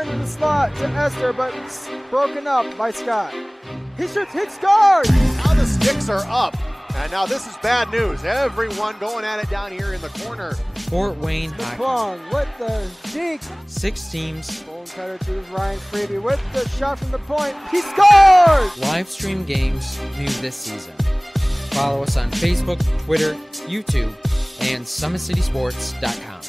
center into the slot to Esther, but it's broken up by Scott. He shoots, hit, scores! Now the sticks are up. And now this is bad news. Everyone going at it down here in the corner. Fort Wayne Hockey with the deke. 6 teams. Bone cutter to Ryan Freeby with the shot from the point. He scores! Live stream games new this season. Follow us on Facebook, Twitter, YouTube, and SummitCitySports.com.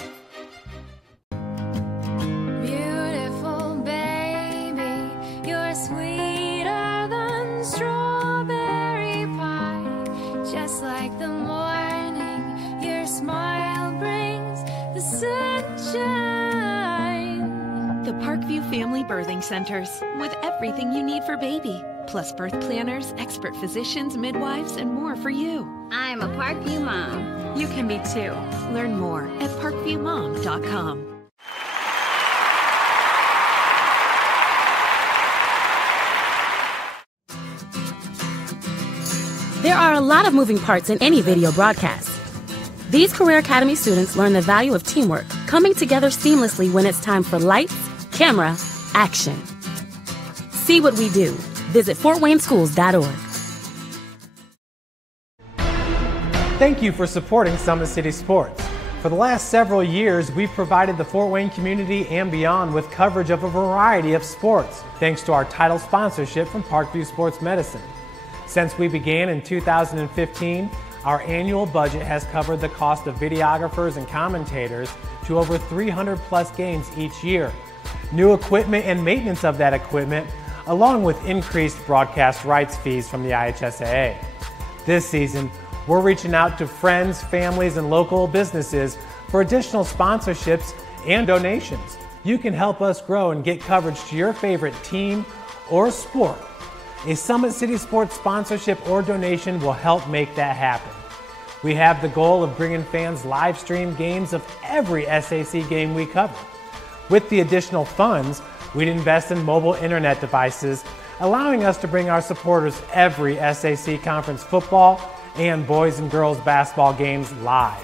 Beautiful baby, you're sweeter than strawberry pie. Just like the morning, your smile brings the sunshine. The Parkview Family Birthing Centers, with everything you need for baby, plus birth planners, expert physicians, midwives, and more for you. I'm a Parkview mom. You can be too. Learn more at parkviewmom.com. There are a lot of moving parts in any video broadcast. These Career Academy students learn the value of teamwork, coming together seamlessly when it's time for lights, camera, action. See what we do. Visit fortwayneschools.org. Thank you for supporting Summit City Sports. For the last several years, we've provided the Fort Wayne community and beyond with coverage of a variety of sports, thanks to our title sponsorship from Parkview Sports Medicine. Since we began in 2015, our annual budget has covered the cost of videographers and commentators to over 300 plus games each year. New equipment and maintenance of that equipment, along with increased broadcast rights fees from the IHSAA. This season, we're reaching out to friends, families, and local businesses for additional sponsorships and donations. You can help us grow and get coverage to your favorite team or sport. A Summit City Sports sponsorship or donation will help make that happen. We have the goal of bringing fans live stream games of every SAC game we cover. With the additional funds, we'd invest in mobile internet devices, allowing us to bring our supporters every SAC conference football and boys and girls basketball games live,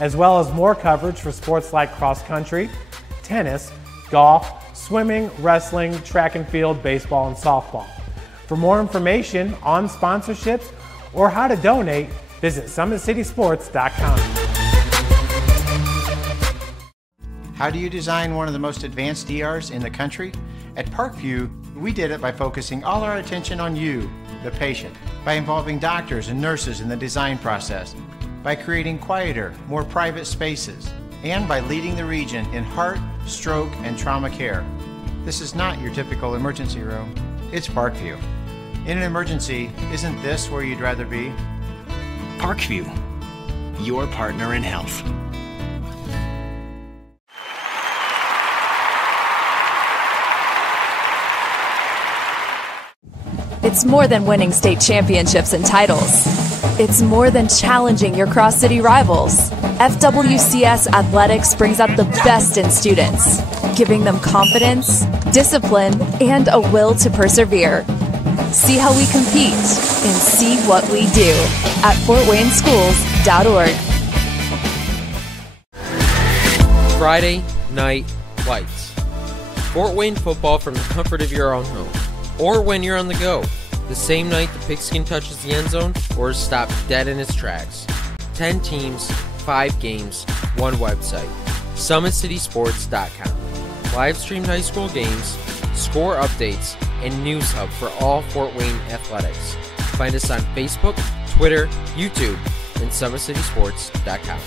as well as more coverage for sports like cross country, tennis, golf, swimming, wrestling, track and field, baseball, and softball. For more information on sponsorships or how to donate, visit SummitCitySports.com. How do you design one of the most advanced ERs in the country? At Parkview, we did it by focusing all our attention on you, the patient, by involving doctors and nurses in the design process, by creating quieter, more private spaces, and by leading the region in heart, stroke, and trauma care. This is not your typical emergency room. It's Parkview. In an emergency, isn't this where you'd rather be? Parkview, your partner in health. It's more than winning state championships and titles. It's more than challenging your cross-city rivals. FWCS Athletics brings out the best in students, giving them confidence, discipline, and a will to persevere. See how we compete and see what we do at fortwayneschools.org. Friday Night Lights. Fort Wayne football from the comfort of your own home, or when you're on the go. The same night the pigskin touches the end zone or is stopped dead in its tracks. 10 teams, 5 games, 1 website. SummitCitySports.com. Live streamed high school games, score updates, and news hub for all Fort Wayne athletics. Find us on Facebook, Twitter, YouTube, and SummitCitySports.com.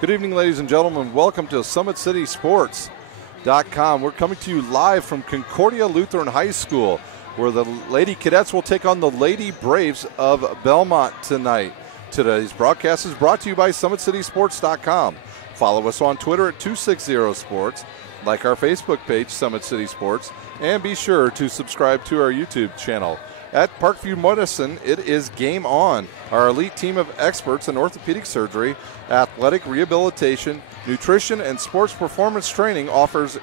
Good evening, ladies and gentlemen. Welcome to SummitCitySports.com. We're coming to you live from Concordia Lutheran High School, where the Lady Cadets will take on the Lady Braves of Bellmont tonight. Today's broadcast is brought to you by SummitCitySports.com. Follow us on Twitter at 260sports, like our Facebook page, Summit City Sports, and be sure to subscribe to our YouTube channel. At Parkview Medicine, it is game on. Our elite team of experts in orthopedic surgery, athletic rehabilitation, nutrition, and sports performance training offers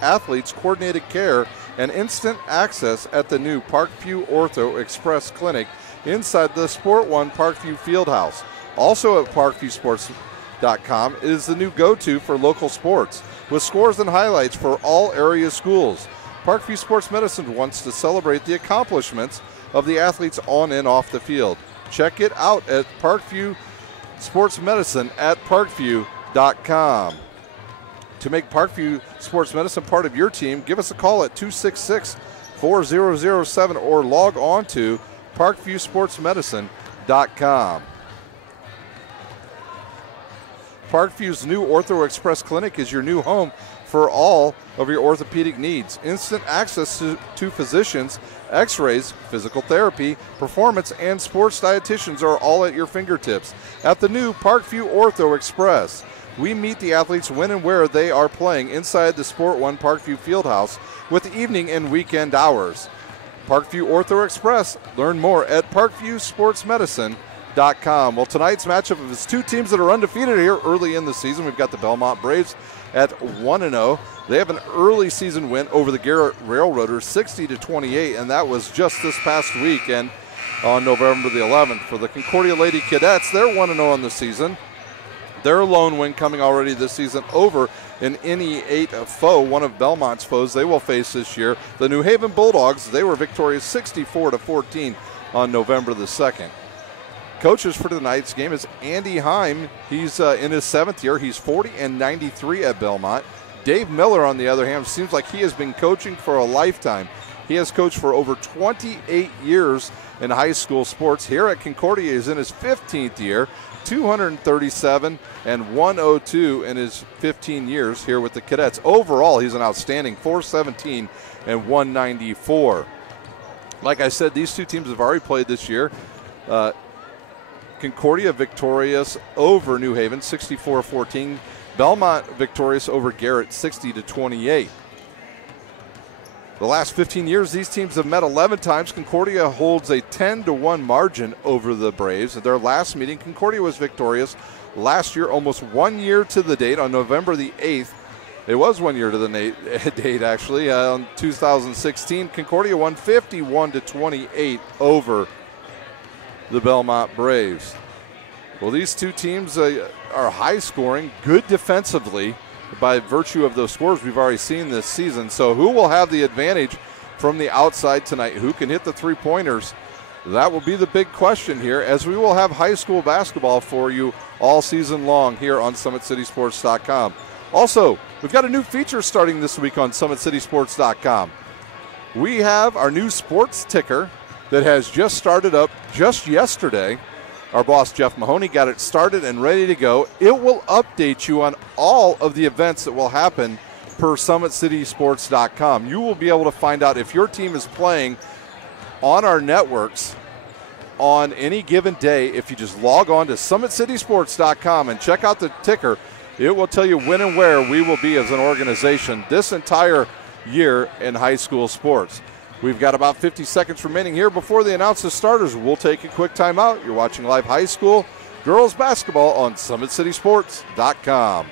athletes coordinated care and instant access at the new Parkview Ortho Express Clinic inside the Sport One Parkview Fieldhouse. Also at ParkviewSports.com is the new go-to for local sports. with scores and highlights for all area schools. Parkview Sports Medicine wants to celebrate the accomplishments of the athletes on and off the field. Check it out at Parkview Sports Medicine at parkview.com. To make Parkview Sports Medicine part of your team, give us a call at 266-4007 or log on to parkviewsportsmedicine.com. Parkview's new Ortho Express Clinic is your new home for all of your orthopedic needs. Instant access to physicians, x-rays, physical therapy, performance, and sports dietitians are all at your fingertips. At the new Parkview Ortho Express, we meet the athletes when and where they are playing inside the Sport One Parkview Fieldhouse with evening and weekend hours. Parkview Ortho Express. Learn more at parkviewsportsmedicine.com. Well, tonight's matchup is two teams that are undefeated here early in the season. We've got the Bellmont Braves at 1-0. They have an early season win over the Garrett Railroaders, 60-28, and that was just this past weekend on November the 11th. For the Concordia Lady Cadets, they're 1-0 on the season. Their lone win coming already this season over an NE8 foe, one of Belmont's foes they will face this year. The New Haven Bulldogs, they were victorious 64-14 on November the 2nd. Coaches for tonight's game is Andy Heim. He's in his 7th year. He's 40-93 at Bellmont. Dave Miller, on the other hand, seems like he has been coaching for a lifetime. He has coached for over 28 years in high school sports. Here at Concordia, he's in his 15th year. 237-102 in his 15 years here with the Cadets. Overall, he's an outstanding 417-194. Like I said, these two teams have already played this year. Concordia victorious over New Haven, 64-14. Bellmont victorious over Garrett, 60-28. The last 15 years, these teams have met 11 times. Concordia holds a 10-1 margin over the Braves. At their last meeting, Concordia was victorious last year, almost 1 year to the date, on November the 8th. It was 1 year to the date, actually. In 2016, Concordia won 51-28 over the Bellmont Braves. Well, these two teams are high scoring, good defensively, by virtue of those scores we've already seen this season. So who will have the advantage from the outside tonight? Who can hit the three-pointers? That will be the big question here, as we will have high school basketball for you all season long here on SummitCitySports.com. Also, we've got a new feature starting this week on SummitCitySports.com. We have our new sports ticker that has just started up just yesterday. Our boss, Jeff Mahoney, got it started and ready to go. It will update you on all of the events that will happen per SummitCitySports.com. You will be able to find out if your team is playing on our networks on any given day. If you just log on to SummitCitySports.com and check out the ticker, it will tell you when and where we will be as an organization this entire year in high school sports. We've got about 50 seconds remaining here before they announce the starters. We'll take a quick timeout. You're watching live high school girls basketball on SummitCitySports.com.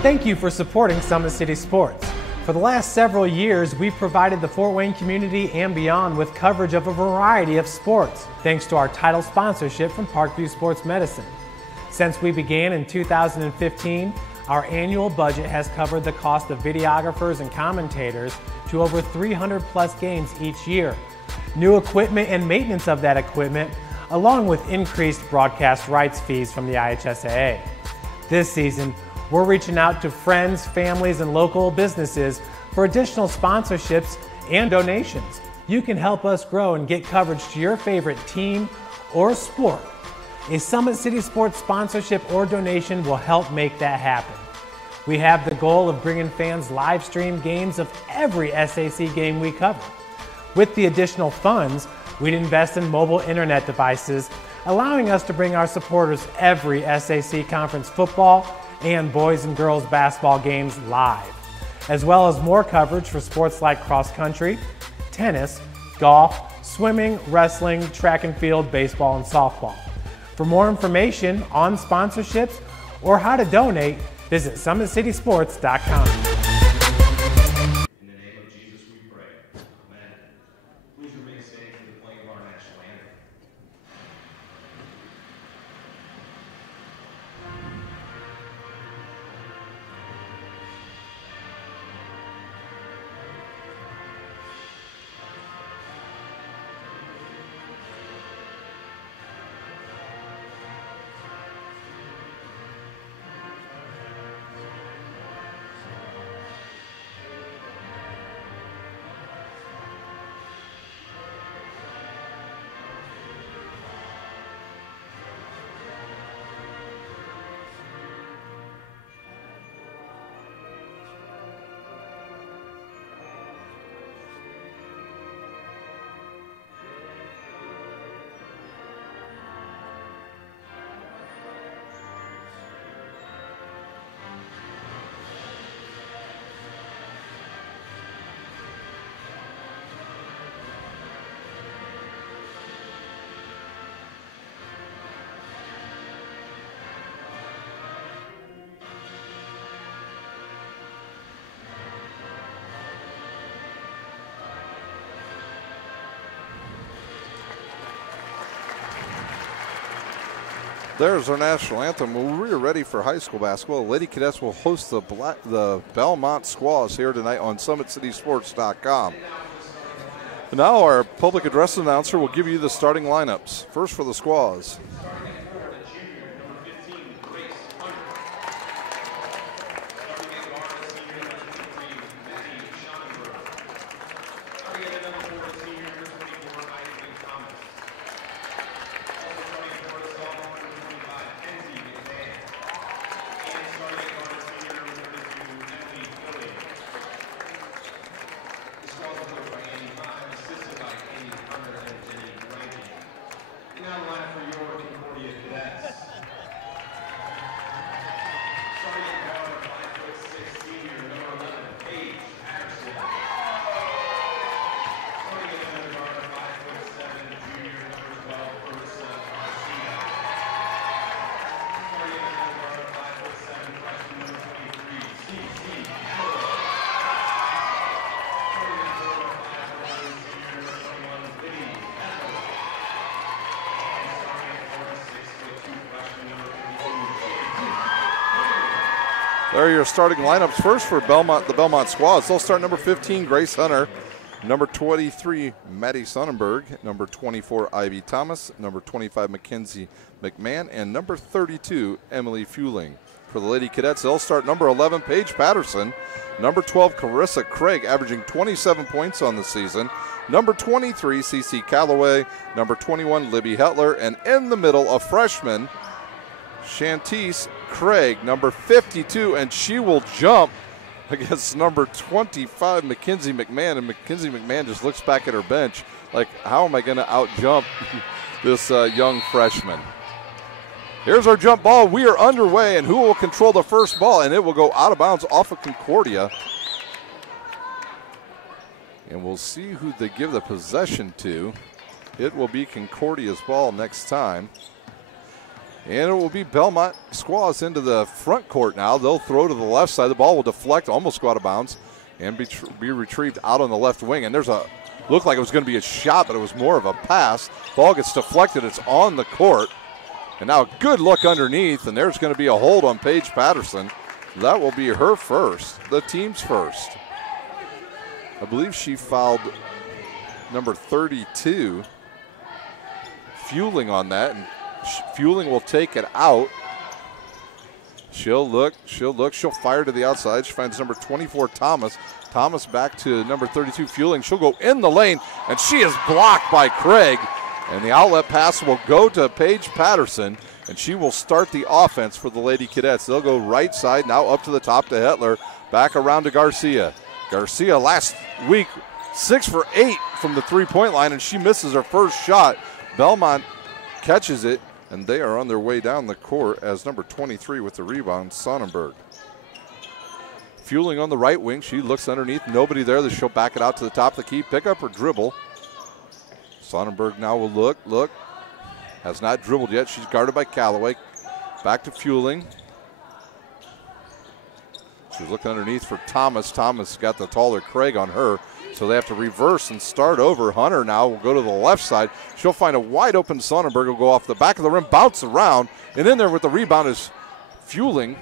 Thank you for supporting Summit City Sports. For the last several years, we've provided the Fort Wayne community and beyond with coverage of a variety of sports, thanks to our title sponsorship from Parkview Sports Medicine. Since we began in 2015, our annual budget has covered the cost of videographers and commentators to over 300 plus games each year. New equipment and maintenance of that equipment, along with increased broadcast rights fees from the IHSAA. This season, we're reaching out to friends, families, and local businesses for additional sponsorships and donations. You can help us grow and get coverage to your favorite team or sport. A Summit City Sports sponsorship or donation will help make that happen. We have the goal of bringing fans live stream games of every SAC game we cover. With the additional funds, we'd invest in mobile internet devices, allowing us to bring our supporters every SAC conference football and boys and girls basketball games live, as well as more coverage for sports like cross country, tennis, golf, swimming, wrestling, track and field, baseball, and softball. For more information on sponsorships or how to donate, visit SummitCitySports.com. In the name of Jesus we pray. Amen. Please remain standing for the playing of our national anthem. There's our national anthem. We're ready for high school basketball. The Lady Cadets will host the Bellmont Squaws here tonight on SummitCitySports.com. Now our public address announcer will give you the starting lineups. First for the Squaws. Now line for your Concordia cadets. Starting at guard, 5'6" senior, number 11, Paige Patterson. Starting at center guard, 5'7", junior, number 12, Ursa Garcia. Starting at center guard, 5'7", freshman, number 23, C.C. Howard. Starting at forward, 5'11", senior, number 21, Liddy Howard. There are your starting lineups. First for Bellmont, the Bellmont Squaws. They'll start number 15, Grace Hunter. Number 23, Maddie Sonnenberg. Number 24, Ivy Thomas. Number 25, Mackenzie McMahon. And number 32, Emily Fueling. For the Lady Cadets, they'll start number 11, Paige Patterson. Number 12, Carissa Craig, averaging 27 points on the season. Number 23, CC Calloway. Number 21, Libby Hetler. And in the middle, a freshman, Shantice Craig, number 52, and she will jump against number 25, Mackenzie McMahon. And Mackenzie McMahon just looks back at her bench like, how am I going to out-jump this young freshman? Here's our jump ball. We are underway, and who will control the first ball? And it will go out of bounds off of Concordia. And we'll see who they give the possession to. It will be Concordia's ball next time. And it will be Bellmont Squaws into the front court now. They'll throw to the left side. The ball will deflect, almost go out of bounds, and be retrieved out on the left wing. And there's looked like it was going to be a shot, but it was more of a pass. Ball gets deflected. It's on the court. And now a good look underneath, and there's going to be a hold on Paige Patterson. That will be her first, the team's first. I believe she fouled number 32, Fueling on that, and Fueling will take it out. She'll look, she'll fire to the outside. She finds number 24, Thomas. Thomas back to number 32, Fueling. She'll go in the lane, and she is blocked by Craig. And the outlet pass will go to Paige Patterson, and she will start the offense for the Lady Cadets. They'll go right side, now up to the top to Hetler, back around to Garcia. Garcia last week 6 for 8 from the three-point line, and she misses her first shot. Bellmont catches it, and they are on their way down the court as number 23 with the rebound, Sonnenberg. Fueling on the right wing. She looks underneath. Nobody there. She'll back it out to the top of the key. Pick up her dribble. Sonnenberg now will look. Has not dribbled yet. She's guarded by Calloway. Back to Fueling. She's looking underneath for Thomas. Thomas got the taller Craig on her, so they have to reverse and start over. Hunter now will go to the left side. She'll find a wide open Sonnenberg. Will go off the back of the rim, bounce around, and in there with the rebound is Fueling.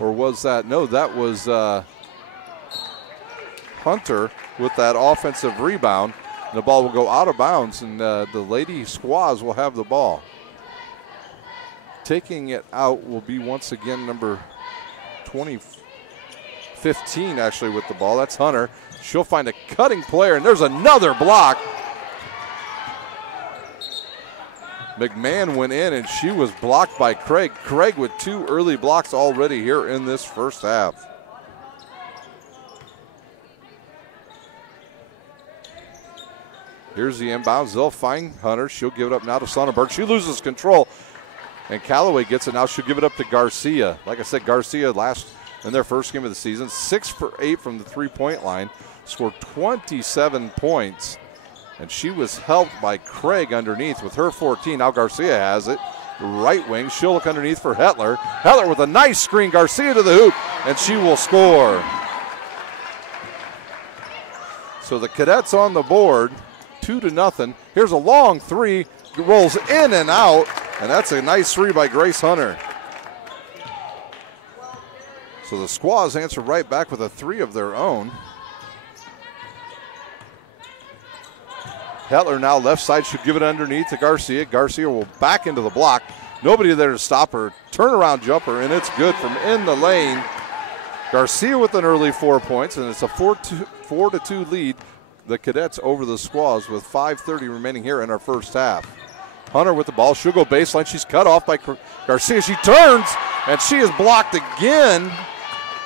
Or was that? No, that was Hunter with that offensive rebound. And the ball will go out of bounds, and the Lady Squaws will have the ball. Taking it out will be once again number 15 actually with the ball. That's Hunter. She'll find a cutting player, and there's another block. McMahon went in, and she was blocked by Craig. Craig with 2 early blocks already here in this first half. Here's the inbounds. They'll find Hunter. She'll give it up now to Sonnenberg. She loses control, and Calloway gets it now. She'll give it up to Garcia. Like I said, Garcia in their first game of the season, 6 for 8 from the three-point line, scored 27 points, and she was helped by Craig underneath with her 14. Now Garcia has it. Right wing. She'll look underneath for Hetler. Hetler with a nice screen. Garcia to the hoop, and she will score. So the Cadets on the board, 2-0. Here's a long three, rolls in and out. And that's a nice three by Grace Hunter. So the Squaws answer right back with a three of their own. Hetler now left side, should give it underneath to Garcia. Garcia will back into the block. Nobody there to stop her. Turnaround jumper, and it's good from in the lane. Garcia with an early 4 points, and it's a 4-2 lead. The Cadets over the Squaws with 5:30 remaining here in our first half. Hunter with the ball. She'll go baseline. She's cut off by Garcia. She turns, and she is blocked again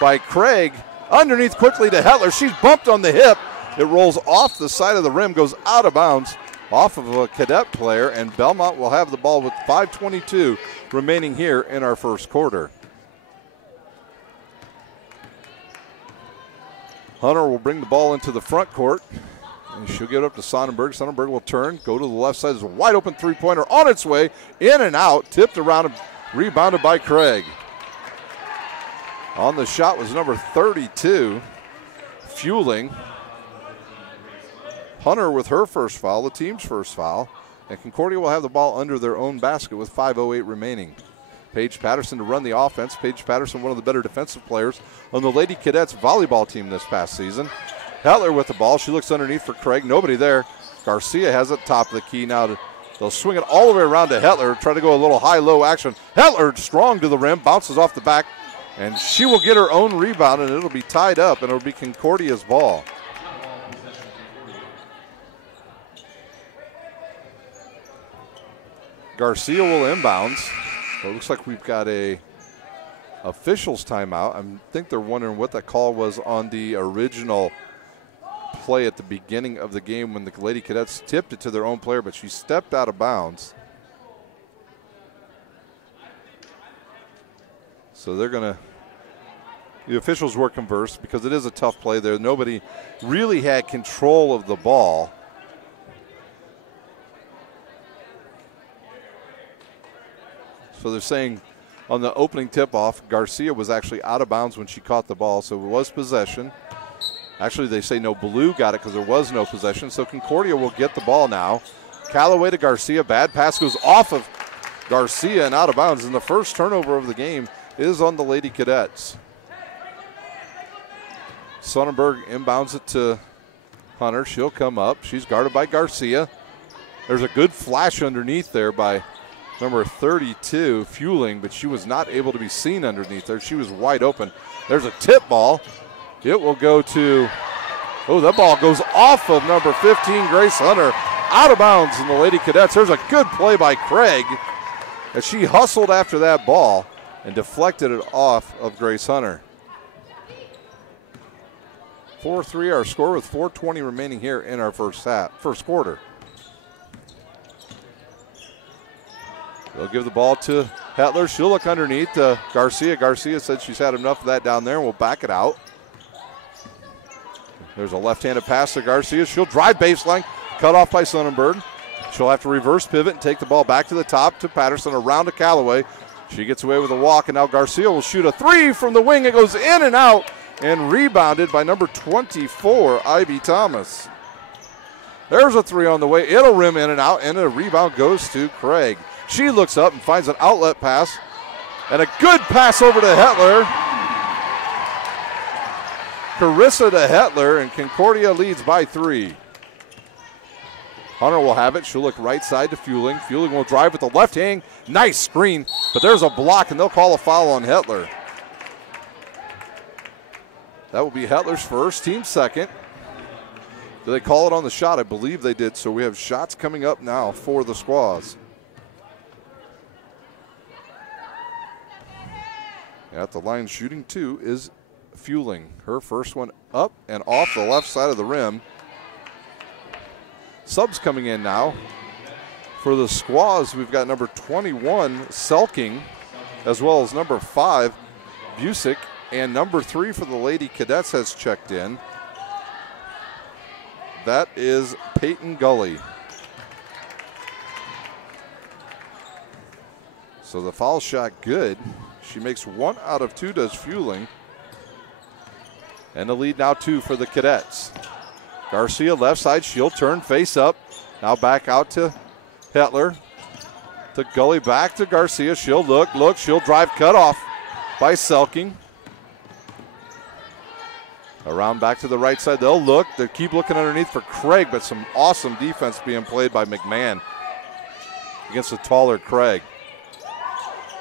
by Craig. Underneath quickly to Hetler. She's bumped on the hip. It rolls off the side of the rim, goes out of bounds off of a Cadet player, and Bellmont will have the ball with 5:22 remaining here in our first quarter. Hunter will bring the ball into the front court, and she'll get up to Sonnenberg. Sonnenberg will turn, go to the left side. There's a wide open three-pointer on its way, in and out, tipped around and rebounded by Craig. On the shot was number 32, Fueling. Hunter with her first foul, the team's first foul, and Concordia will have the ball under their own basket with 5:08 remaining. Paige Patterson to run the offense. Paige Patterson, one of the better defensive players on the Lady Cadets volleyball team this past season. Hetler with the ball. She looks underneath for Craig. Nobody there. Garcia has it top of the key now. They'll swing it all the way around to Hetler. Try to go a little high-low action. Hetler strong to the rim, bounces off the back, and she will get her own rebound, and it'll be tied up, and it'll be Concordia's ball. Garcia will inbounds. It looks like we've got a officials timeout. I think they're wondering what that call was on the original play at the beginning of the game when the Lady Cadets tipped it to their own player, but she stepped out of bounds. So they're going to, the officials were conversed because it is a tough play there. Nobody really had control of the ball. So they're saying on the opening tip-off, Garcia was actually out of bounds when she caught the ball, so it was possession. Actually, they say no blue got it because there was no possession, so Concordia will get the ball now. Callaway to Garcia. Bad pass goes off of Garcia and out of bounds, and the first turnover of the game is on the Lady Cadets. Sonnenberg inbounds it to Hunter. She'll come up. She's guarded by Garcia. There's a good flash underneath there by number 32, Fueling, but she was not able to be seen underneath there. She was wide open. There's a tip ball. It will go to, oh, that ball goes off of number 15, Grace Hunter, out of bounds in the Lady Cadets. There's a good play by Craig as she hustled after that ball and deflected it off of Grace Hunter. 4-3 our score with 4:20 remaining here in our first quarter. They'll give the ball to Hetler. She'll look underneath Garcia. Garcia said she's had enough of that down there and will back it out. There's a left-handed pass to Garcia. She'll drive baseline, cut off by Sonnenberg. She'll have to reverse pivot and take the ball back to the top to Patterson, around to Callaway. She gets away with a walk, and now Garcia will shoot a three from the wing. It goes in and out and rebounded by number 24, Ivy Thomas. There's a three on the way. It'll rim in and out, and a rebound goes to Craig. She looks up and finds an outlet pass, and a good pass over to Hetler. Carissa to Hetler, and Concordia leads by 3. Hunter will have it. She'll look right side to Fueling. Fueling will drive with the left hand. Nice screen, but there's a block, and they'll call a foul on Hetler. That will be Hetler's first, team's second. Did they call it on the shot? I believe they did, so we have shots coming up now for the Squaws. At the line shooting 2 is Fueling. Her first one up and off the left side of the rim. Subs coming in now. For the Squaws, we've got number 21, Selking, as well as number 5, Busick, and number 3 for the Lady Cadets has checked in. That is Peyton Gully. So the foul shot good. She makes 1 out of 2, does Fueling. And the lead now 2 for the Cadets. Garcia left side, she'll turn face up. Now back out to Hetler. To Gully, back to Garcia. She'll look, she'll drive, cut off by Selking. Around back to the right side, they'll look. They keep looking underneath for Craig, but some awesome defense being played by McMahon against the taller Craig.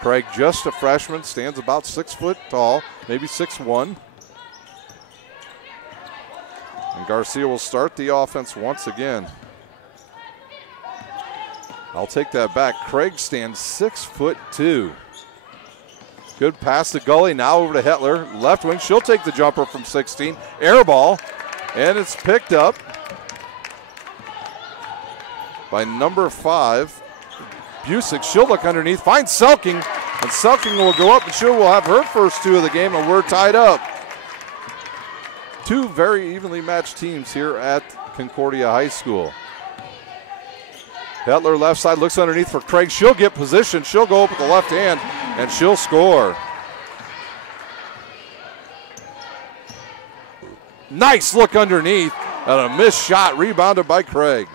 Craig, just a freshman, stands about 6 foot tall, maybe 6'1". And Garcia will start the offense once again. I'll take that back. Craig stands 6'2". Good pass to Gully, now over to Hetler. Left wing, she'll take the jumper from 16. Air ball, and it's picked up by number 5, Busick. She'll look underneath, finds Selking, and Selking will go up, and she will have her first 2 of the game, and we're tied up. 2 very evenly matched teams here at Concordia High School. Hetler left side, looks underneath for Craig. She'll get position. She'll go up with the left hand, and she'll score. Nice look underneath, and a missed shot rebounded by Craig.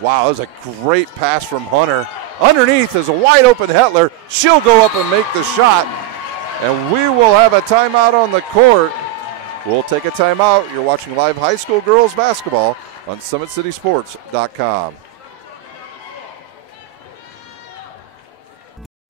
Wow, that was a great pass from Hunter. Underneath is a wide open Hetler. She'll go up and make the shot, and we will have a timeout on the court. We'll take a timeout. You're watching live high school girls basketball on SummitCitySports.com.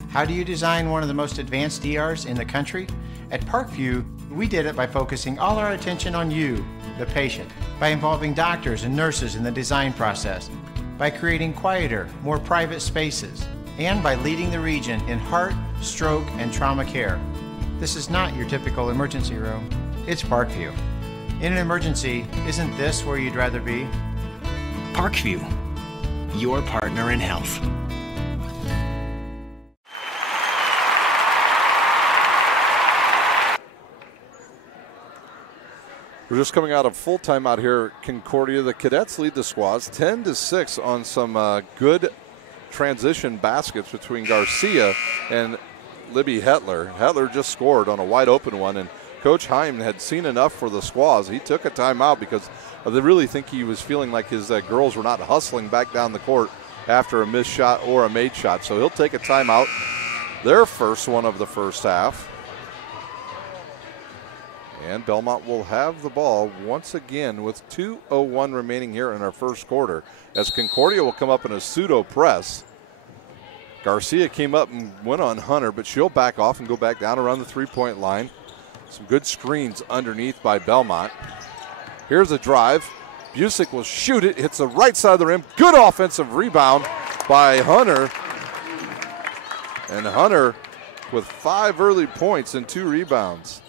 How do you design one of the most advanced ERs in the country? At Parkview, we did it by focusing all our attention on you, the patient, by involving doctors and nurses in the design process, by creating quieter, more private spaces, and by leading the region in heart, stroke, and trauma care. This is not your typical emergency room. It's Parkview. In an emergency, isn't this where you'd rather be? Parkview, your partner in health. We're just coming out of full timeout here at Concordia. The Cadets lead the squads 10-6 on some good transition baskets between Garcia and Libby Hetler. Hetler just scored on a wide open one, and Coach Heim had seen enough for the squads. He took a timeout because they really think he was feeling like his girls were not hustling back down the court after a missed shot or a made shot. So he'll take a timeout, their first one of the first half. And Bellmont will have the ball once again with 2:01 remaining here in our first quarter, as Concordia will come up in a pseudo press. Garcia came up and went on Hunter, but she'll back off and go back down around the three-point line. Some good screens underneath by Bellmont. Here's a drive. Busick will shoot it, hits the right side of the rim. Good offensive rebound by Hunter. And Hunter with 5 early points and 2 rebounds.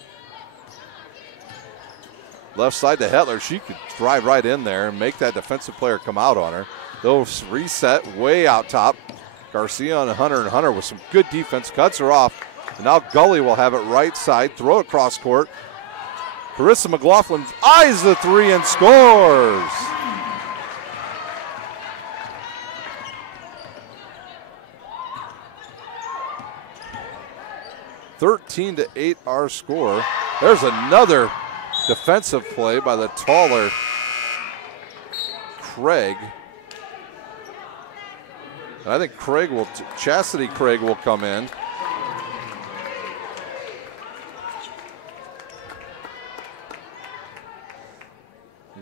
Left side to Hetler. She could drive right in there and make that defensive player come out on her. They'll reset way out top. Garcia on Hunter, and Hunter with some good defense cuts her off. And now Gully will have it right side, throw it cross court. Carissa McLaughlin eyes the 3 and scores. (13-8) our score. There's another defensive play by the taller Craig. And I think Chastity Craig will come in.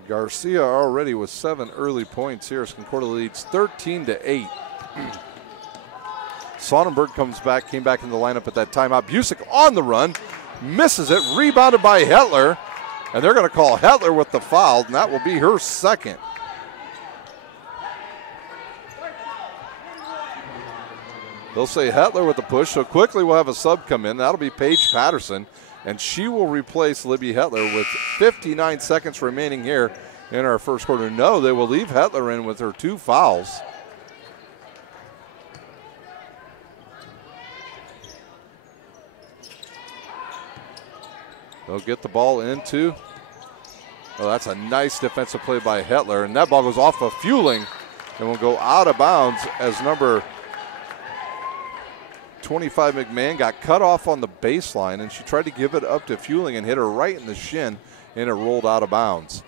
Garcia already with 7 early points here as Concordia leads 13-8. Sonnenberg came back in the lineup at that timeout. Busick on the run, misses it, rebounded by Hetler, and they're going to call Hetler with the foul, and that will be her second. They'll say Hetler with the push, so quickly we'll have a sub come in. That'll be Paige Patterson, and she will replace Libby Hetler with 59 seconds remaining here in our first quarter. No, they will leave Hetler in with her 2 fouls. They'll get the ball into. Oh, that's a nice defensive play by Hetler, and that ball goes off of Fueling and will go out of bounds as number 25 McMahon got cut off on the baseline, and she tried to give it up to Fueling and hit her right in the shin, and it rolled out of bounds.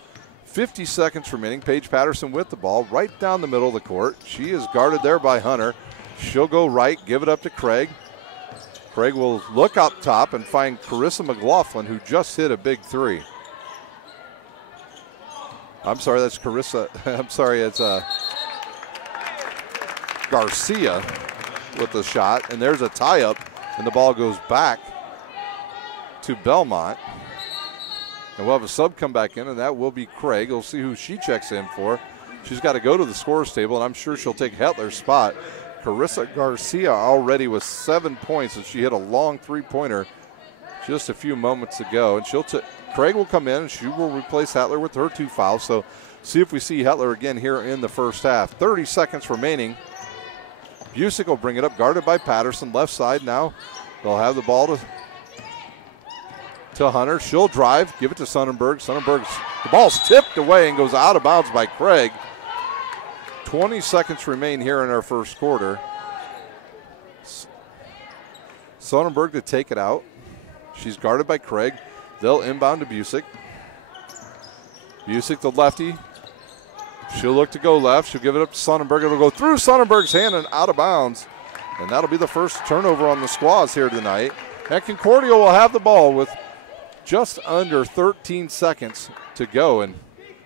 50 seconds remaining. Paige Patterson with the ball right down the middle of the court. She is guarded there by Hunter. She'll go right, give it up to Craig. Craig will look up top and find Carissa McLaughlin, who just hit a big three. I'm sorry, that's Carissa. I'm sorry, it's Garcia with the shot. And there's a tie-up, and the ball goes back to Bellmont. And we'll have a sub come back in, and that will be Craig. We'll see who she checks in for. She's got to go to the scorer's table, and I'm sure she'll take Hetler's spot. Carissa Garcia already with 7 points, and she hit a long three-pointer just a few moments ago. And Craig will come in, and she will replace Hetler with her 2 fouls. So see if we see Hetler again here in the first half. 30 seconds remaining. Busick will bring it up, guarded by Patterson. Left side now. They'll have the ball to Hunter. She'll drive, give it to Sonnenberg. The ball's tipped away and goes out of bounds by Craig. 20 seconds remain here in our first quarter. Sonnenberg to take it out. She's guarded by Craig. They'll inbound to Busick. Busick, the lefty. She'll look to go left. She'll give it up to Sonnenberg. It'll go through Sonnenberg's hand and out of bounds. And that'll be the first turnover on the Squaws here tonight. And Concordia will have the ball with just under 13 seconds to go. And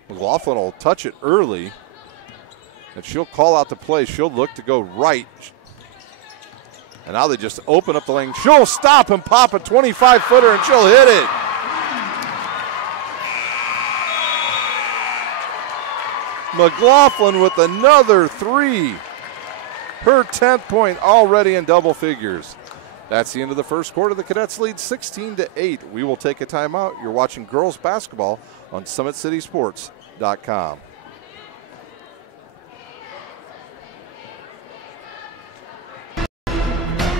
McLaughlin will touch it early. And she'll call out the play. She'll look to go right. And now they just open up the lane. She'll stop and pop a 25-footer, and she'll hit it. McLaughlin with another three. Her 10th point already in double figures. That's the end of the first quarter. The Cadets lead 16-8. We will take a timeout. You're watching girls basketball on SummitCitySports.com.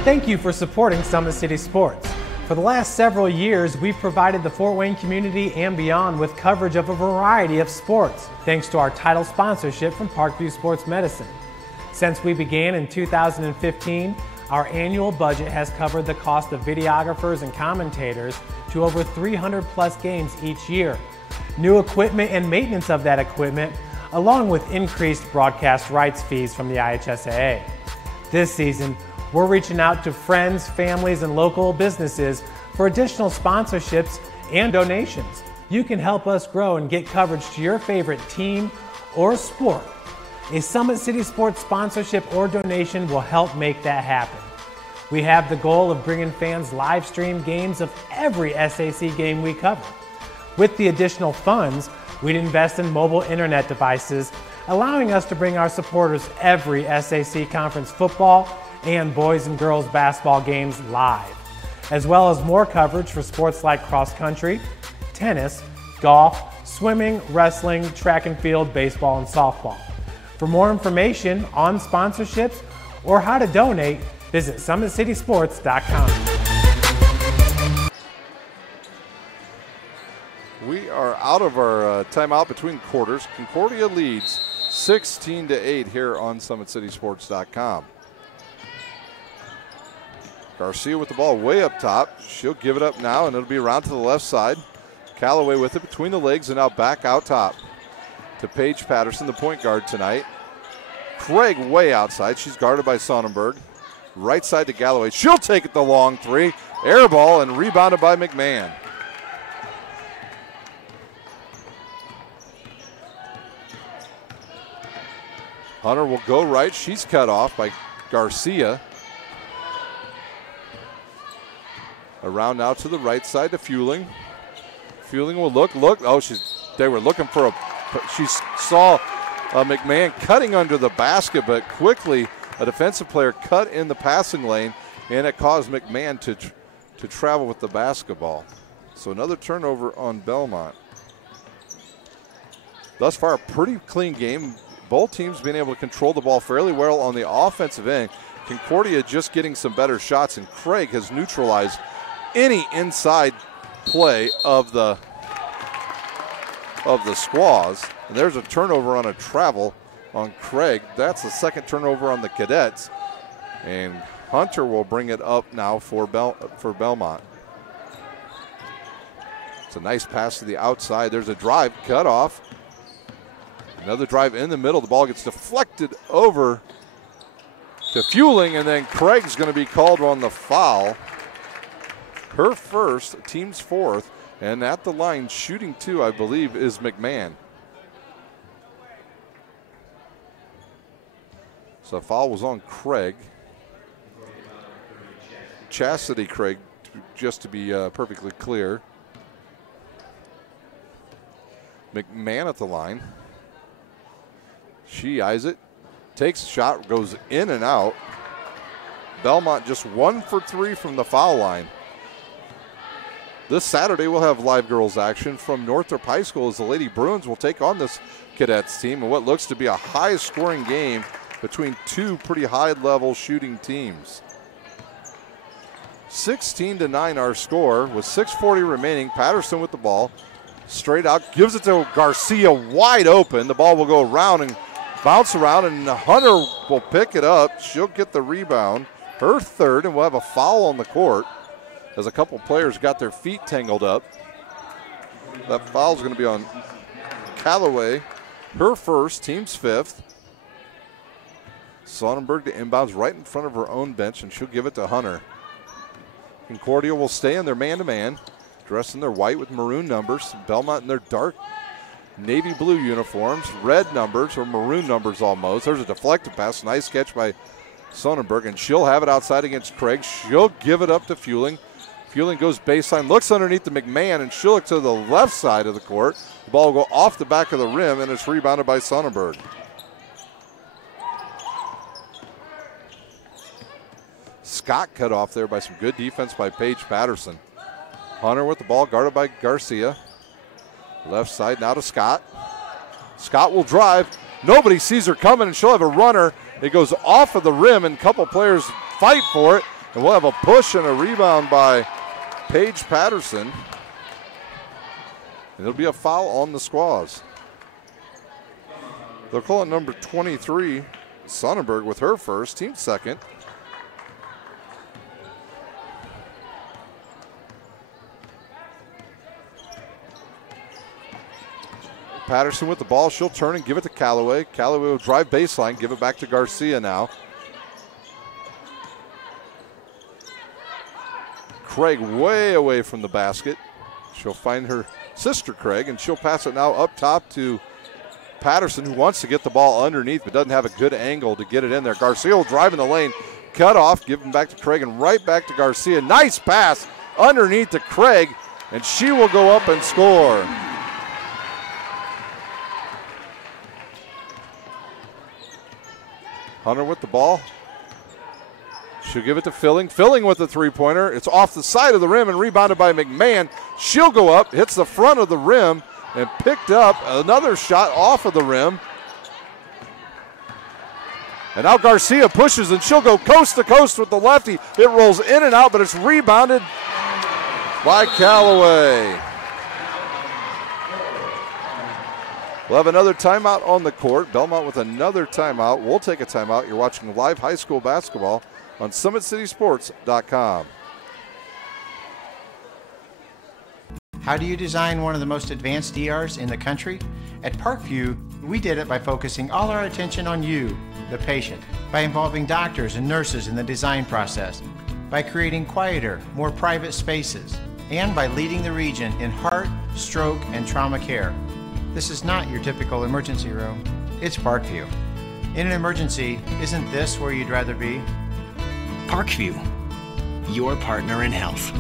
Thank you for supporting Summit City Sports. For the last several years, we've provided the Fort Wayne community and beyond with coverage of a variety of sports, thanks to our title sponsorship from Parkview Sports Medicine. Since we began in 2015, our annual budget has covered the cost of videographers and commentators to over 300 plus games each year. New equipment and maintenance of that equipment, along with increased broadcast rights fees from the IHSAA. This season, we're reaching out to friends, families, and local businesses for additional sponsorships and donations. You can help us grow and get coverage to your favorite team or sport. A Summit City Sports sponsorship or donation will help make that happen. We have the goal of bringing fans live stream games of every SAC game we cover. With the additional funds, we'd invest in mobile internet devices, allowing us to bring our supporters every SAC conference football and boys and girls basketball games live, as well as more coverage for sports like cross country, tennis, golf, swimming, wrestling, track and field, baseball, and softball. For more information on sponsorships or how to donate, visit SummitCitySports.com. We are out of our timeout between quarters. Concordia leads 16-8 here on SummitCitySports.com. Garcia with the ball way up top. She'll give it up now, and it'll be around to the left side. Callaway with it between the legs, and now back out top to Paige Patterson, the point guard tonight. Craig way outside. She's guarded by Sonnenberg. Right side to Galloway. She'll take it the long three. Air ball and rebounded by McMahon. Hunter will go right. She's cut off by Garcia. Around now to the right side to Fueling. Fueling will look. Oh, they were looking for she saw McMahon cutting under the basket, but quickly a defensive player cut in the passing lane, and it caused McMahon to travel with the basketball. So another turnover on Bellmont. Thus far, a pretty clean game. Both teams being able to control the ball fairly well on the offensive end. Concordia just getting some better shots, and Craig has neutralized any inside play of the Squaws. And there's a turnover on a travel on Craig. That's the second turnover on the Cadets. And Hunter will bring it up now for Bellmont. It's a nice pass to the outside. There's a drive, cut off. Another drive in the middle. The ball gets deflected over to Fueling, and then Craig's going to be called on the foul. Her first, team's fourth, and at the line shooting 2, I believe, is McMahon. So foul was on Craig. Chastity Craig, just to be perfectly clear. McMahon at the line. She eyes it, takes a shot, goes in and out. Bellmont just 1 for 3 from the foul line. This Saturday we'll have live girls action from Northrop High School as the Lady Bruins will take on this Cadets team in what looks to be a high-scoring game between two pretty high-level shooting teams. 16-9 our score with 6:40 remaining. Patterson with the ball. Straight out, gives it to Garcia wide open. The ball will go around and bounce around, and Hunter will pick it up. She'll get the rebound, her third, and we'll have a foul on the court as a couple players got their feet tangled up. That foul's going to be on Callaway, her first, team's fifth. Sonnenberg to inbounds right in front of her own bench, and she'll give it to Hunter. Concordia will stay in their man-to-man, dressed in their white with maroon numbers. Bellmont in their dark navy blue uniforms, red numbers or maroon numbers almost. There's a deflected pass, nice catch by Sonnenberg, and she'll have it outside against Craig. She'll give it up to Fueling. Fueling goes baseline, looks underneath the McMahon, and she'll look to the left side of the court. The ball will go off the back of the rim, and it's rebounded by Sonnenberg. Scott cut off there by some good defense by Paige Patterson. Hunter with the ball, guarded by Garcia. Left side now to Scott. Scott will drive. Nobody sees her coming, and she'll have a runner. It goes off of the rim, and a couple players fight for it. And we'll have a push and a rebound by Paige Patterson. And it'll be a foul on the Squaws. They'll call it number 23, Sonnenberg, with her first, team second. Patterson with the ball. She'll turn and give it to Callaway. Callaway will drive baseline, give it back to Garcia now. Craig way away from the basket. She'll find her sister Craig, and she'll pass it now up top to Patterson, who wants to get the ball underneath but doesn't have a good angle to get it in there. Garcia will drive in the lane, cut off, give him back to Craig, and right back to Garcia. Nice pass underneath to Craig, and she will go up and score. Hunter with the ball. She'll give it to Filling. Filling with the three-pointer. It's off the side of the rim and rebounded by McMahon. She'll go up, hits the front of the rim, and picked up another shot off of the rim. And now Garcia pushes, and she'll go coast to coast with the lefty. It rolls in and out, but it's rebounded by Callaway. We'll have another timeout on the court. Bellmont with another timeout. We'll take a timeout. You're watching live high school basketball on SummitCitySports.com. How do you design one of the most advanced ERs in the country? At Parkview, we did it by focusing all our attention on you, the patient, by involving doctors and nurses in the design process, by creating quieter, more private spaces, and by leading the region in heart, stroke, and trauma care. This is not your typical emergency room. It's Parkview. In an emergency, isn't this where you'd rather be? Parkview, your partner in health.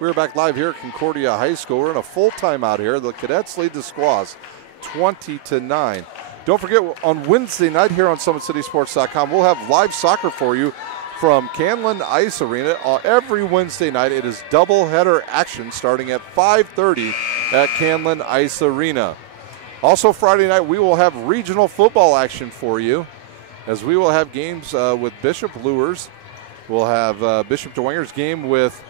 We're back live here at Concordia High School. We're in a full timeout here. The Cadets lead the Squaws 20-9. Don't forget, on Wednesday night here on SummitCitySports.com, we'll have live soccer for you from Canlan Ice Arena. Every Wednesday night, it is doubleheader action starting at 5:30 at Canlan Ice Arena. Also Friday night, we will have regional football action for you, as we will have games with Bishop Lures. We'll have Bishop DeWanger's game with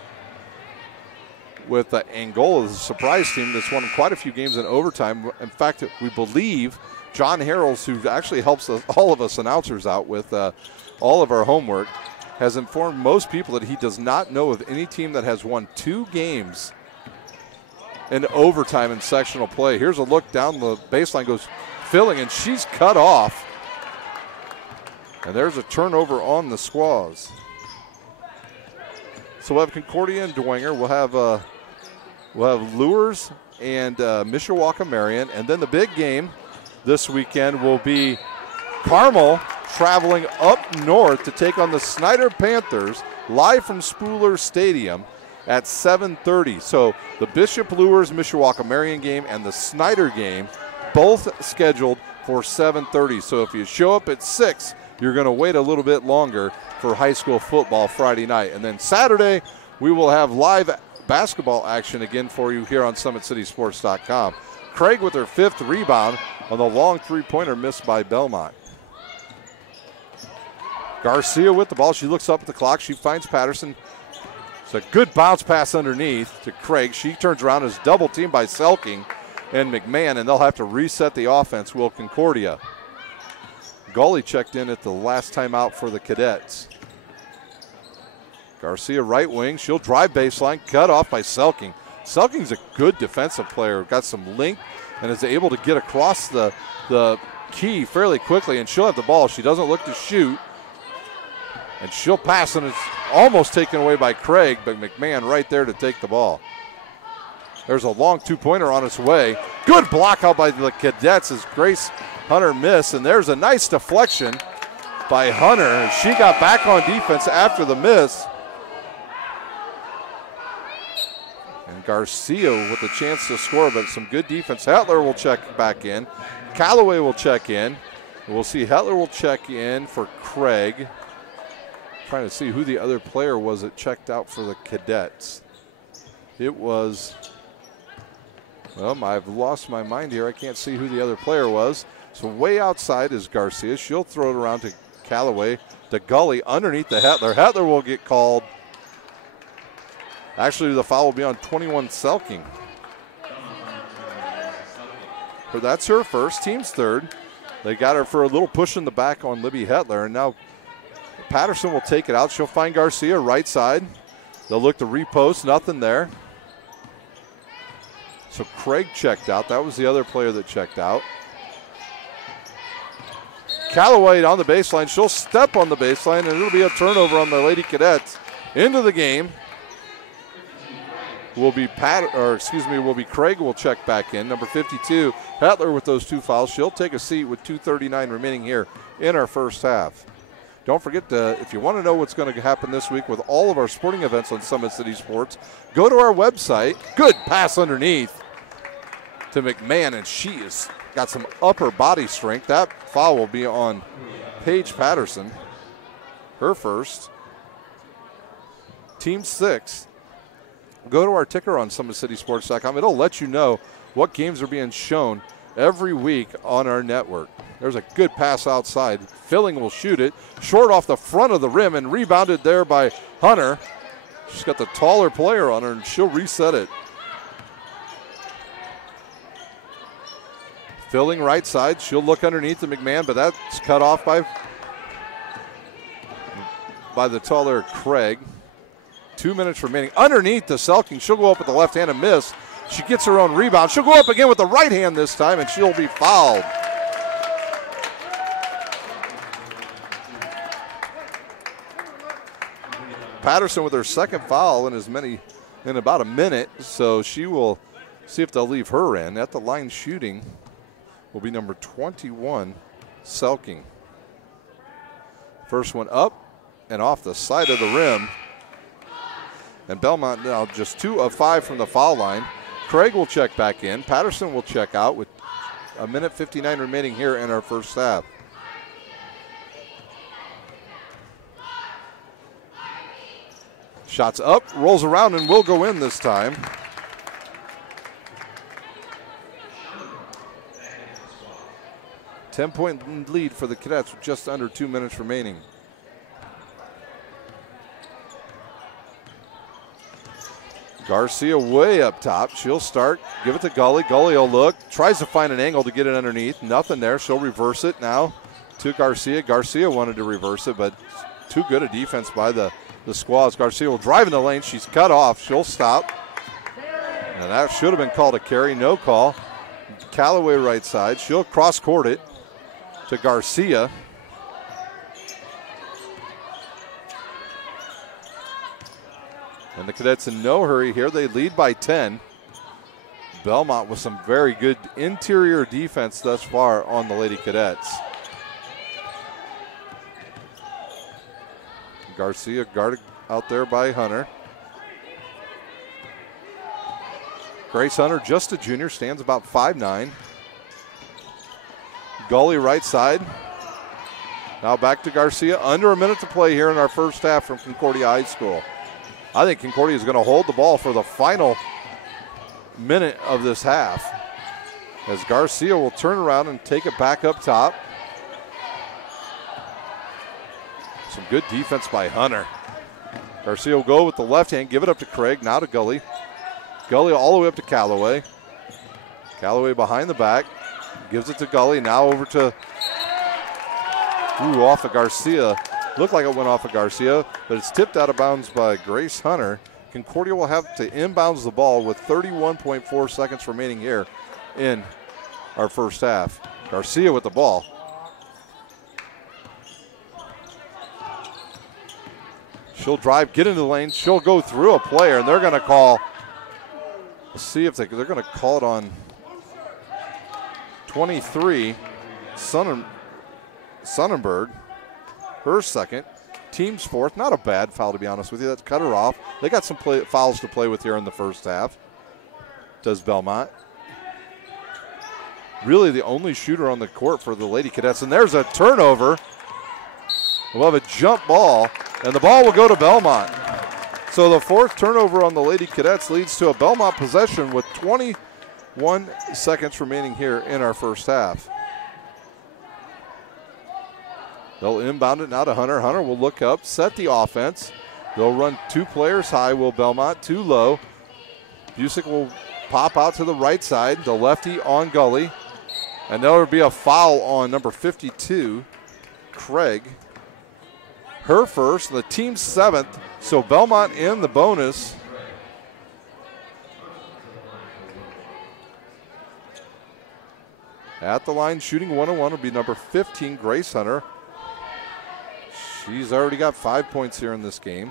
Angola, the surprise team that's won quite a few games in overtime. In fact, we believe John Harrells, who actually helps all of us announcers out with all of our homework, has informed most people that he does not know of any team that has won 2 games in overtime in sectional play. Here's a look down the baseline, goes Filling, and she's cut off. And there's a turnover on the Squaws. So we'll have Concordia and Dwenger. We'll have Lures and Mishawaka Marion. And then the big game this weekend will be Carmel traveling up north to take on the Snyder Panthers live from Spooler Stadium at 7:30. So the Bishop Lures Mishawaka Marion game and the Snyder game both scheduled for 7:30. So if you show up at 6, you're going to wait a little bit longer for high school football Friday night. And then Saturday, we will have live basketball action again for you here on SummitCitySports.com. Craig with her 5th rebound on the long three-pointer missed by Bellmont. Garcia with the ball. She looks up at the clock. She finds Patterson. It's a good bounce pass underneath to Craig. She turns around and is double-teamed by Selking and McMahon, and they'll have to reset the offense, will Concordia. Gully checked in at the last time out for the Cadets. Garcia right wing. She'll drive baseline. Cut off by Selking. Selking's a good defensive player. Got some length and is able to get across the key fairly quickly, and she'll have the ball. She doesn't look to shoot. And she'll pass, and it's almost taken away by Craig, but McMahon right there to take the ball. There's a long two-pointer on its way. Good block out by the Cadets as Grace Hunter missed, and there's a nice deflection by Hunter. She got back on defense after the miss. And Garcia with a chance to score, but some good defense. Hetler will check back in. Callaway will check in. We'll see Hetler will check in for Craig. Trying to see who the other player was that checked out for the Cadets. It was, well, I've lost my mind here. I can't see who the other player was. So way outside is Garcia. She'll throw it around to Callaway, to Gully, underneath the Hetler. Hetler will get called. Actually, the foul will be on 21 Selking. But that's her first, team's third. They got her for a little push in the back on Libby Hetler, and now Patterson will take it out. She'll find Garcia right side. They'll look to repost, nothing there. So Craig checked out. That was the other player that checked out. Callaway on the baseline. She'll step on the baseline, and it'll be a turnover on the Lady Cadets. Into the game will be Craig will check back in. Number 52, Hetler with those 2 fouls. She'll take a seat with 2:39 remaining here in our first half. Don't forget to, if you want to know what's going to happen this week with all of our sporting events on Summit City Sports, go to our website. Good pass underneath to McMahon, and she has got some upper body strength. That foul will be on Paige Patterson, her first. Team 6. Go to our ticker on SummitCitySports.com. It'll let you know what games are being shown every week on our network. There's a good pass outside. Filling will shoot it. Short off the front of the rim and rebounded there by Hunter. She's got the taller player on her, and she'll reset it. Filling right side. She'll look underneath the McMahon, but that's cut off by the taller Craig. 2 minutes remaining. Underneath the Selking. She'll go up with the left hand and miss. She gets her own rebound. She'll go up again with the right hand this time, and she'll be fouled. Patterson with her second foul in about a minute, so she will see if they'll leave her in. At the line shooting will be number 21, Selking. First one up and off the side of the rim. And Bellmont now just 2 of 5 from the foul line. Craig will check back in. Patterson will check out with a minute 59 remaining here in our first half. Shots up, rolls around, and will go in this time. Ten-point lead for the Cadets with just under 2 minutes remaining. Garcia way up top. She'll start, give it to Gully. Gully will look, tries to find an angle to get it underneath. Nothing there. She'll reverse it now to Garcia. Garcia wanted to reverse it, but too good a defense by the Squaws. Garcia will drive in the lane. She's cut off. She'll stop. And that should have been called a carry. No call. Callaway right side. She'll cross-court it to Garcia. And the Cadets in no hurry here. They lead by 10. Bellmont with some very good interior defense thus far on the Lady Cadets. Garcia guarded out there by Hunter. Grace Hunter, just a junior, stands about 5'9". Gully right side. Now back to Garcia. Under a minute to play here in our first half from Concordia High School. I think Concordia is going to hold the ball for the final minute of this half, as Garcia will turn around and take it back up top. Some good defense by Hunter. Garcia will go with the left hand, give it up to Craig, now to Gully. Gully all the way up to Callaway. Callaway behind the back, gives it to Gully, now over to, off of Garcia. Looked like it went off of Garcia, but it's tipped out of bounds by Grace Hunter. Concordia will have to inbounds the ball with 31.4 seconds remaining here in our first half. Garcia with the ball. She'll drive, get into the lane. She'll go through a player, and they're going to call. Let's see if they're going to call it on 23, Sonnenberg. Her second. Team's fourth. Not a bad foul, to be honest with you. That's cut her off. They got some fouls to play with here in the first half. Does Bellmont. Really the only shooter on the court for the Lady Cadets. And there's a turnover. We'll have a jump ball, and the ball will go to Bellmont. So the fourth turnover on the Lady Cadets leads to a Bellmont possession with 21 seconds remaining here in our first half. They'll inbound it now to Hunter. Hunter will look up, set the offense. They'll run two players high, will Bellmont, too low. Busick will pop out to the right side, the lefty on Gully. And there will be a foul on number 52, Craig. Her first, the team's seventh, so Bellmont in the bonus. At the line, shooting 1-on-1 will be number 15, Grace Hunter. She's already got 5 points here in this game.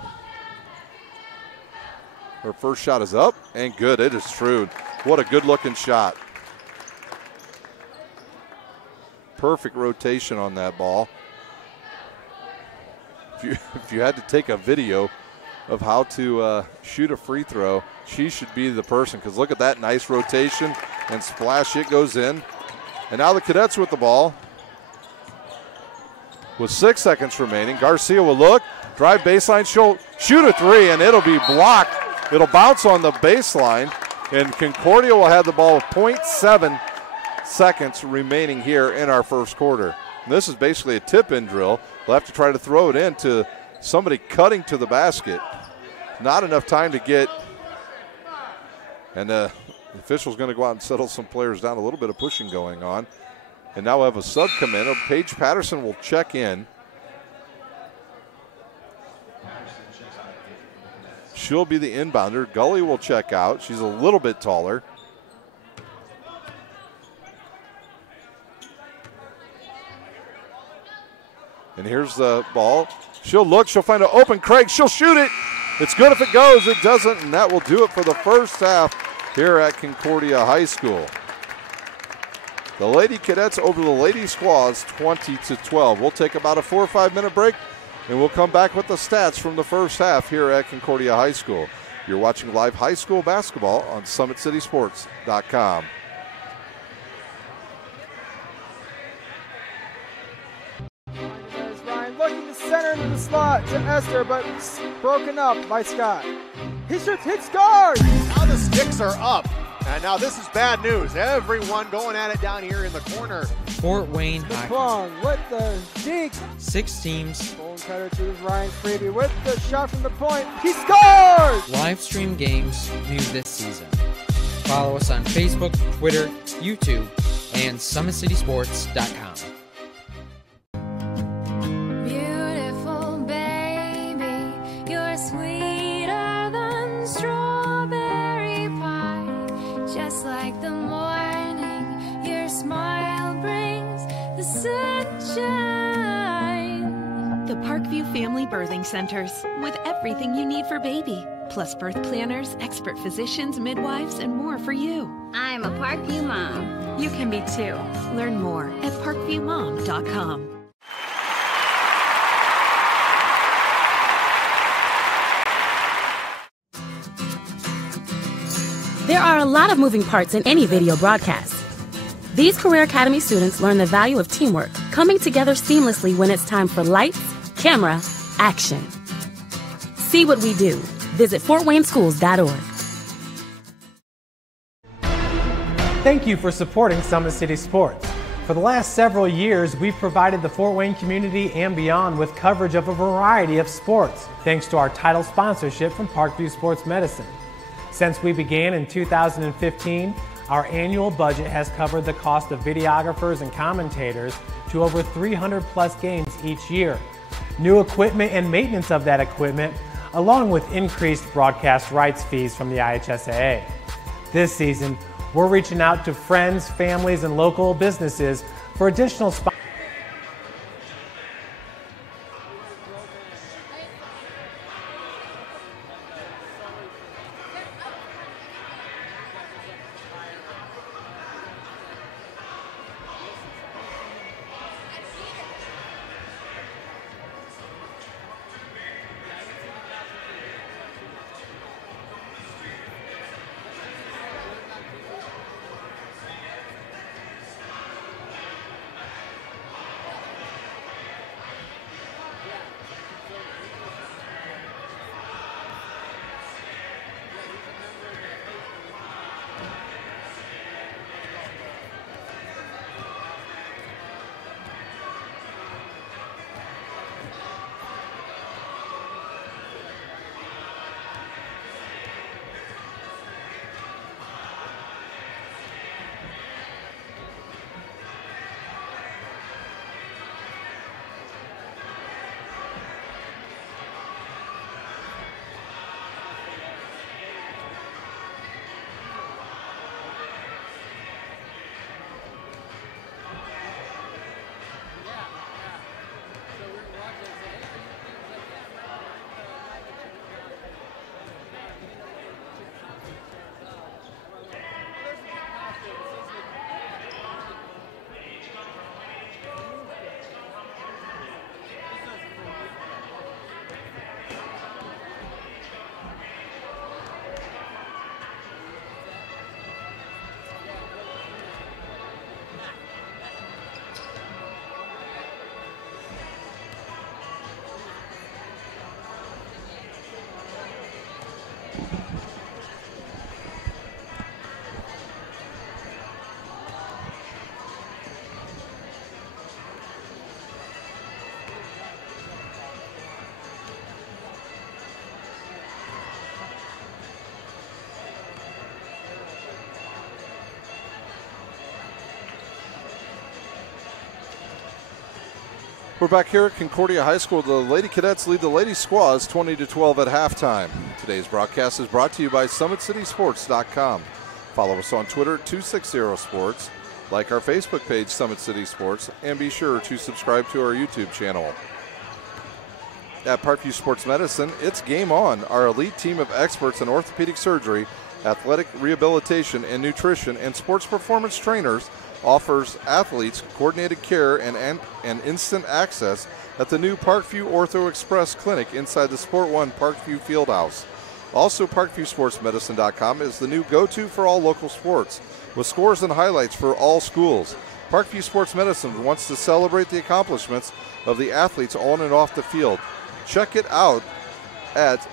Her first shot is up and good. It is true. What a good looking shot. Perfect rotation on that ball. If you had to take a video of how to shoot a free throw, she should be the person, because look at that nice rotation and splash. It goes in. And now the Cadets with the ball. With 6 seconds remaining, Garcia will look, drive baseline, she'll shoot a three, and it'll be blocked. It'll bounce on the baseline, and Concordia will have the ball with 0.7 seconds remaining here in our first quarter. And this is basically a tip-in drill. They'll have to try to throw it into somebody cutting to the basket. Not enough time to get, and the official's going to go out and settle some players down. A little bit of pushing going on. And now we'll have a sub come in. Paige Patterson will check in. She'll be the inbounder. Gully will check out. She's a little bit taller. And here's the ball. She'll look. She'll find an open Craig. She'll shoot it. It's good if it goes. It doesn't, and that will do it for the first half here at Concordia High School. The Lady Cadets over the Lady Squaws 20-12. We'll take about a 4 or 5 minute break, and we'll come back with the stats from the first half here at Concordia High School. You're watching live high school basketball on SummitCitySports.com. There's Ryan looking to center into the slot to Esther, but it's broken up by Scott. He shoots, hits guard! Now the sticks are up. And now this is bad news. Everyone going at it down here in the corner. Fort Wayne The Hockey. Plum with the deke. 6 teams. Bone cutter to Ryan Freeby with the shot from the point. He scores! Live stream games new this season. Follow us on Facebook, Twitter, YouTube, and SummitCitySports.com. Beautiful baby, you're sweeter than strawberry pie. birthing centers with everything you need for baby, plus birth planners, expert physicians, midwives, and more for you. I'm a Parkview mom. You can be too. Learn more at parkviewmom.com. There are a lot of moving parts in any video broadcast. These Career Academy students learn the value of teamwork, coming together seamlessly when it's time for lights, camera, action. See what we do. Visit fortwayneschools.org. Thank you for supporting Summit City Sports. For the last several years, we've provided the Fort Wayne community and beyond with coverage of a variety of sports, thanks to our title sponsorship from Parkview Sports Medicine. Since we began in 2015, our annual budget has covered the cost of videographers and commentators to over 300 plus games each year. New equipment and maintenance of that equipment, along with increased broadcast rights fees from the IHSAA. This season, we're reaching out to friends, families, and local businesses for additional sponsorship. We're back here at Concordia High School. The Lady Cadets lead the Lady Squaws 20-12 at halftime. Today's broadcast is brought to you by SummitCitySports.com. Follow us on Twitter at 260sports, like our Facebook page, Summit City Sports, and be sure to subscribe to our YouTube channel. At Parkview Sports Medicine, it's game on. Our elite team of experts in orthopedic surgery, athletic rehabilitation, and nutrition, and sports performance trainers offers athletes coordinated care and instant access at the new Parkview Ortho Express Clinic inside the Sport One Parkview Fieldhouse. Also, ParkviewSportsMedicine.com is the new go-to for all local sports, with scores and highlights for all schools. Parkview Sports Medicine wants to celebrate the accomplishments of the athletes on and off the field. Check it out at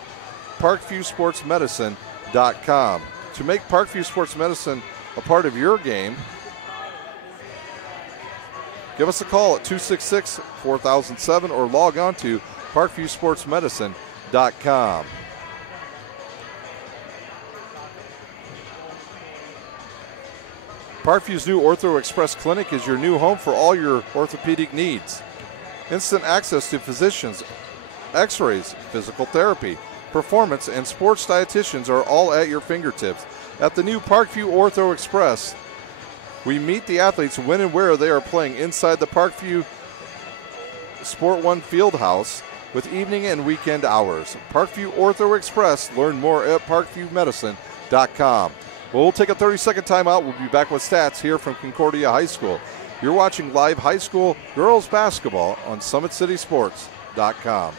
ParkviewSportsMedicine.com. To make Parkview Sports Medicine a part of your game, give us a call at 266-4007 or log on to ParkviewSportsMedicine.com. Parkview's new Ortho Express Clinic is your new home for all your orthopedic needs. Instant access to physicians, x-rays, physical therapy, performance, and sports dietitians are all at your fingertips. At the new Parkview Ortho Express, we meet the athletes when and where they are playing inside the Parkview Sport One Fieldhouse. with evening and weekend hours. Parkview Ortho Express. Learn more at parkviewmedicine.com. Well, we'll take a 30-second timeout. We'll be back with stats here from Concordia High School. You're watching live high school girls basketball on SummitCitySports.com.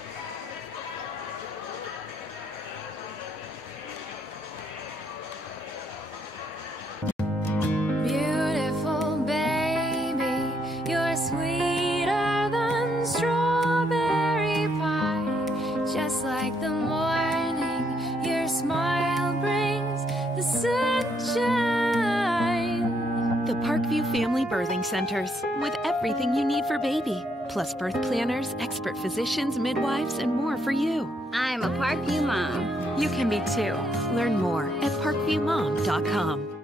Beautiful baby, you're sweeter than strawberry pie. Just like the morning, your smile brings the sunshine. The Parkview Family Birthing Centers, with everything you need for baby, plus birth planners, expert physicians, midwives, and more for you. I'm a Parkview mom. You can be too. Learn more at parkviewmom.com.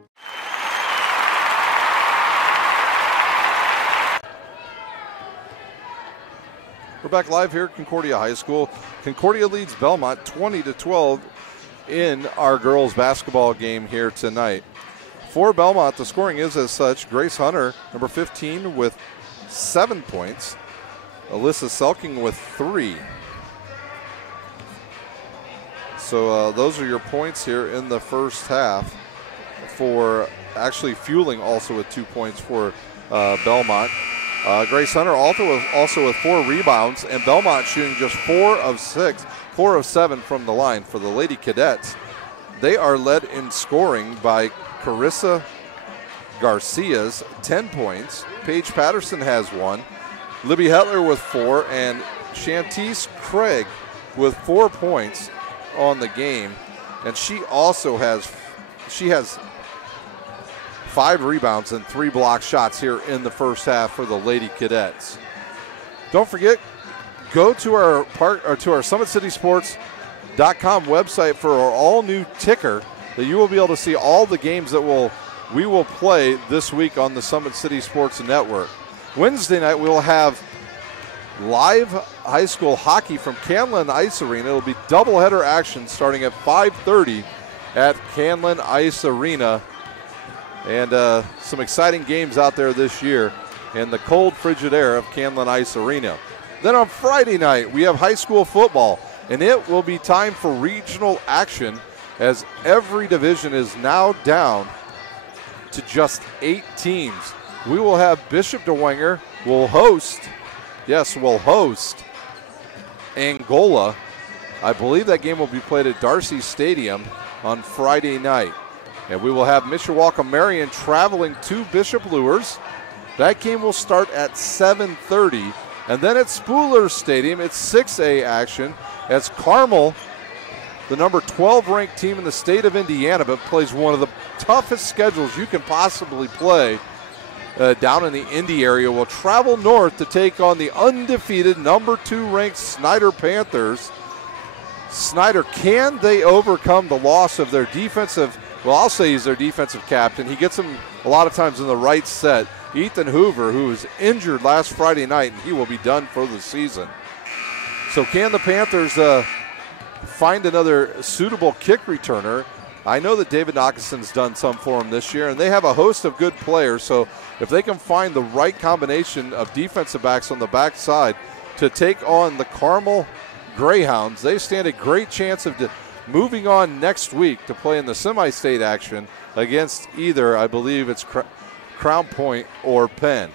We're back live here at Concordia High School. Concordia leads Bellmont 20-12 in our girls basketball game here tonight. For Bellmont, the scoring is as such. Grace Hunter, number 15, with 7 points. Alyssa Selking with 3. So those are your points here in the first half for actually fueling also with 2 points for Bellmont. Grace Hunter also with 4 rebounds, and Bellmont shooting just 4 of 7 from the line. For the Lady Cadets, they are led in scoring by Carissa Garcia's 10 points. Paige Patterson has 1. Libby Hetler with 4, and Shantice Craig with 4 points on the game. And she has 5 rebounds and 3 block shots here in the first half for the Lady Cadets. Don't forget, go to our SummitCitySports.com website for our all-new ticker that you will be able to see all the games that we will play this week on the Summit City Sports Network. Wednesday night we will have live high school hockey from Canlan Ice Arena. It'll be doubleheader action starting at 5:30 at Canlan Ice Arena. And some exciting games out there this year in the cold, frigid air of Canlan Ice Arena. Then on Friday night, we have high school football, and it will be time for regional action as every division is now down to just 8 teams. We will have Bishop DeWenger will host Angola. I believe that game will be played at Darcy Stadium on Friday night. And we will have Mishawaka Marion traveling to Bishop Luers. That game will start at 7:30. And then at Spooler Stadium, it's 6A action as Carmel, the number 12 ranked team in the state of Indiana, but plays one of the toughest schedules you can possibly play down in the Indy area, will travel north to take on the undefeated number 2 ranked Snyder Panthers. Snyder, can they overcome the loss of their defensive, well, I'll say he's their defensive captain. He gets them a lot of times in the right set. Ethan Hoover, who was injured last Friday night, and he will be done for the season. So can the Panthers find another suitable kick returner? I know that David Knockison's done some for them this year, and they have a host of good players. So if they can find the right combination of defensive backs on the backside to take on the Carmel Greyhounds, they stand a great chance of moving on next week to play in the semi-state action against either, I believe it's Crown Point or Penn.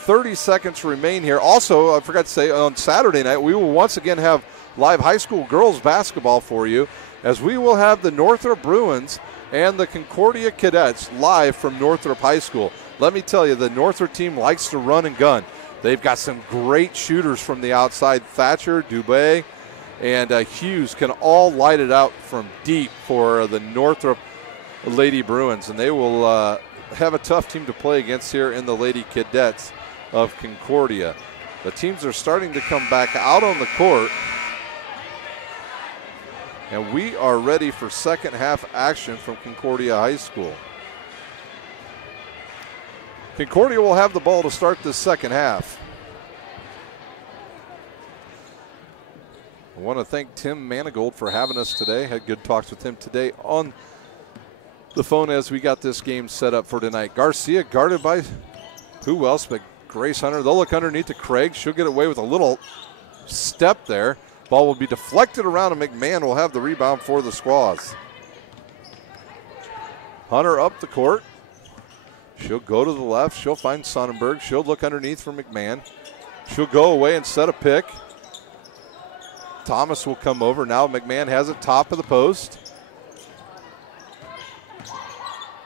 30 seconds remain here. Also, I forgot to say, on Saturday night, we will once again have live high school girls basketball for you, as we will have the Northrop Bruins and the Concordia Cadets live from Northrop High School. Let me tell you, the Northrop team likes to run and gun. They've got some great shooters from the outside. Thatcher, Dubé, and Hughes can all light it out from deep for the Northrop Lady Bruins, and they will have a tough team to play against here in the Lady Cadets of Concordia. The teams are starting to come back out on the court, and we are ready for second half action from Concordia High School. Concordia will have the ball to start this second half. I want to thank Tim Manigold for having us today. Had good talks with him today on the phone as we got this game set up for tonight. Garcia guarded by who else but Grace Hunter. They'll look underneath to Craig. She'll get away with a little step there. Ball will be deflected around, and McMahon will have the rebound for the Squaws. Hunter up the court. She'll go to the left. She'll find Sonnenberg. She'll look underneath for McMahon. She'll go away and set a pick. Thomas will come over. Now McMahon has it top of the post.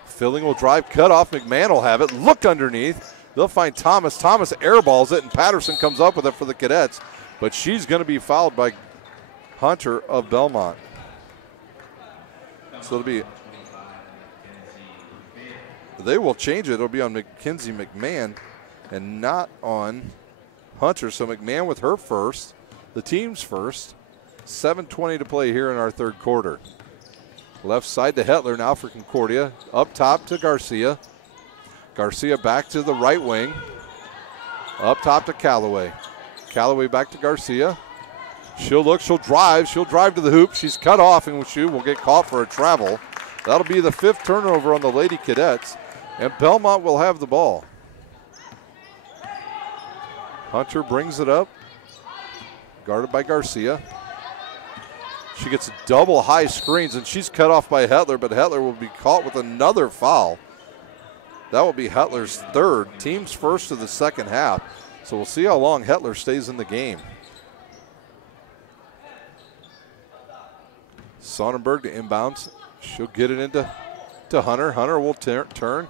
Filling will drive, cut off. McMahon will have it. Look underneath. They'll find Thomas. Thomas airballs it, and Patterson comes up with it for the Cadets. But she's going to be fouled by Hunter of Bellmont. So it'll be, they will change it. It'll be on Mackenzie McMahon and not on Hunter. So McMahon with her first, the team's first. 7:20 to play here in our third quarter. Left side to Hetler now for Concordia. Up top to Garcia. Garcia back to the right wing. Up top to Callaway. Callaway back to Garcia. She'll look, she'll drive to the hoop. She's cut off, and she will get caught for a travel. That'll be the 5th turnover on the Lady Cadets, and Bellmont will have the ball. Hunter brings it up, guarded by Garcia. She gets double high screens, and she's cut off by Hetler, but Hetler will be caught with another foul. That will be Hetler's 3rd, team's first of the second half. So we'll see how long Hetler stays in the game. Sonnenberg to inbounds. She'll get it into Hunter. Hunter will turn.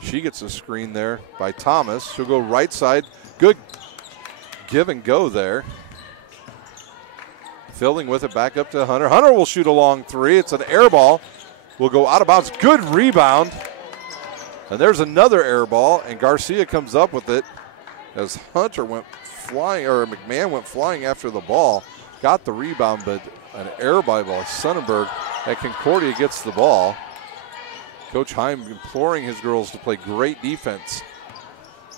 She gets a screen there by Thomas. She'll go right side. Good give and go there. Filling with it back up to Hunter. Hunter will shoot a long 3. It's an air ball. Will go out of bounds. Good rebound. And there's another air ball, and Garcia comes up with it as Hunter went flying, or McMahon went flying after the ball. Got the rebound, but an air ball by Sonnenberg at Concordia gets the ball. Coach Heim imploring his girls to play great defense.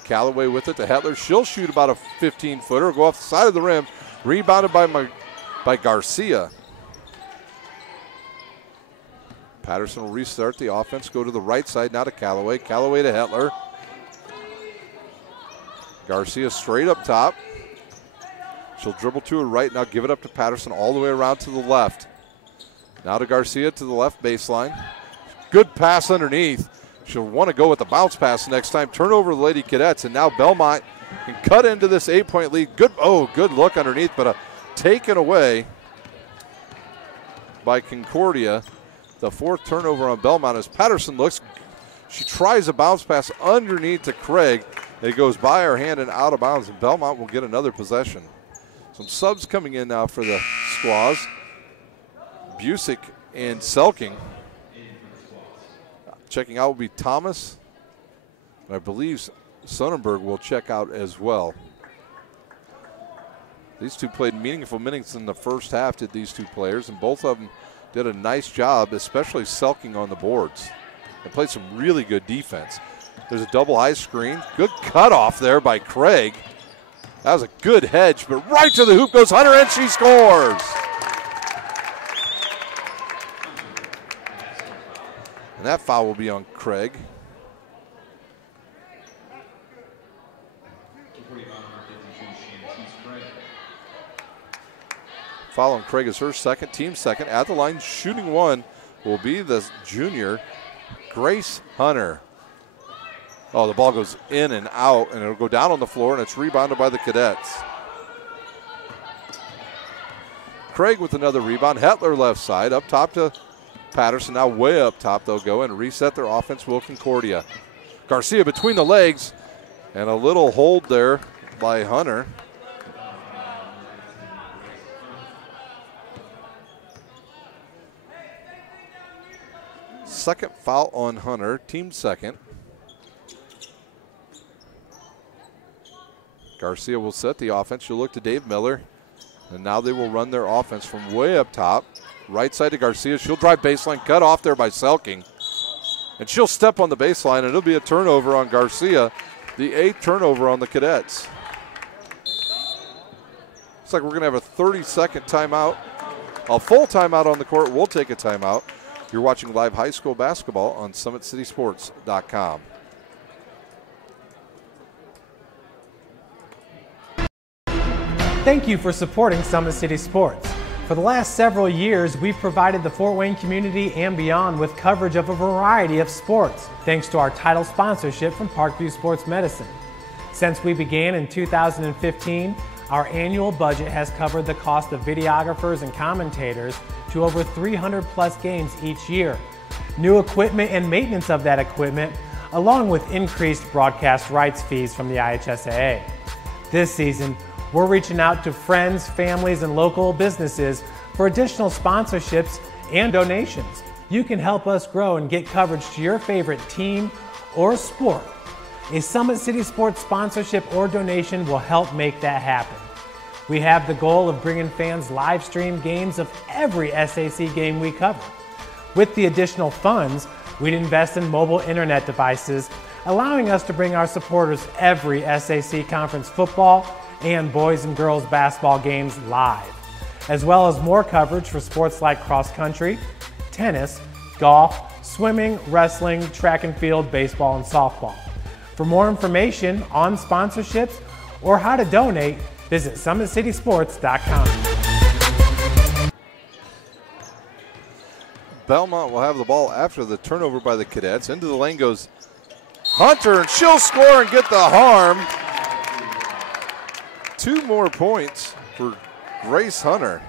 Callaway with it to Hetler. She'll shoot about a 15-footer, go off the side of the rim. Rebounded by Garcia. Patterson will restart the offense, go to the right side now to Callaway. Callaway to Hetler. Garcia straight up top. She'll dribble to her right, now give it up to Patterson all the way around to the left. Now to Garcia to the left baseline. Good pass underneath. She'll want to go with the bounce pass next time. Turn over the Lady Cadets, and now Bellmont can cut into this 8-point lead. Good look underneath, but taken away by Concordia. The 4th turnover on Bellmont as Patterson looks. She tries a bounce pass underneath to Craig. It goes by her hand and out of bounds, and Bellmont will get another possession. Some subs coming in now for the Squaws. Busick and Selking. Checking out will be Thomas. And I believe Sonnenberg will check out as well. These two played meaningful minutes in the first half, did these two players, and both of them did a nice job, especially Selking on the boards. They played some really good defense. There's a double high screen. Good cutoff there by Craig. That was a good hedge, but right to the hoop goes Hunter, and she scores. And that foul will be on Craig. Foul on Craig is her second, team second. At the line, shooting one will be the junior, Grace Hunter. Oh, the ball goes in and out, and it'll go down on the floor, and it's rebounded by the Cadets. Craig with another rebound. Hetler left side, up top to Patterson. Now way up top they'll go and reset their offense, will Concordia. Garcia between the legs, and a little hold there by Hunter. Second foul on Hunter, team second. Garcia will set the offense. She'll look to Dave Miller. And now they will run their offense from way up top. Right side to Garcia. She'll drive baseline, cut off there by Selking. And she'll step on the baseline, and it'll be a turnover on Garcia. The 8th turnover on the Cadets. Looks like we're going to have a 30-second timeout. A full timeout on the court. We'll take a timeout. You're watching live high school basketball on SummitCitySports.com. Thank you for supporting Summit City Sports. For the last several years, we've provided the Fort Wayne community and beyond with coverage of a variety of sports, thanks to our title sponsorship from Parkview Sports Medicine. Since we began in 2015, our annual budget has covered the cost of videographers and commentators to over 300 plus games each year. New equipment and maintenance of that equipment, along with increased broadcast rights fees from the IHSAA. This season, we're reaching out to friends, families, and local businesses for additional sponsorships and donations. You can help us grow and get coverage to your favorite team or sport. A Summit City Sports sponsorship or donation will help make that happen. We have the goal of bringing fans live stream games of every SAC game we cover. With the additional funds, we'd invest in mobile internet devices, allowing us to bring our supporters every SAC conference football and boys and girls basketball games live, as well as more coverage for sports like cross country, tennis, golf, swimming, wrestling, track and field, baseball, and softball. For more information on sponsorships or how to donate, visit SummitCitySports.com. Bellmont will have the ball after the turnover by the Cadets. Into the lane goes Hunter, and she'll score and get the harm. 2 more points for Grace Hunter.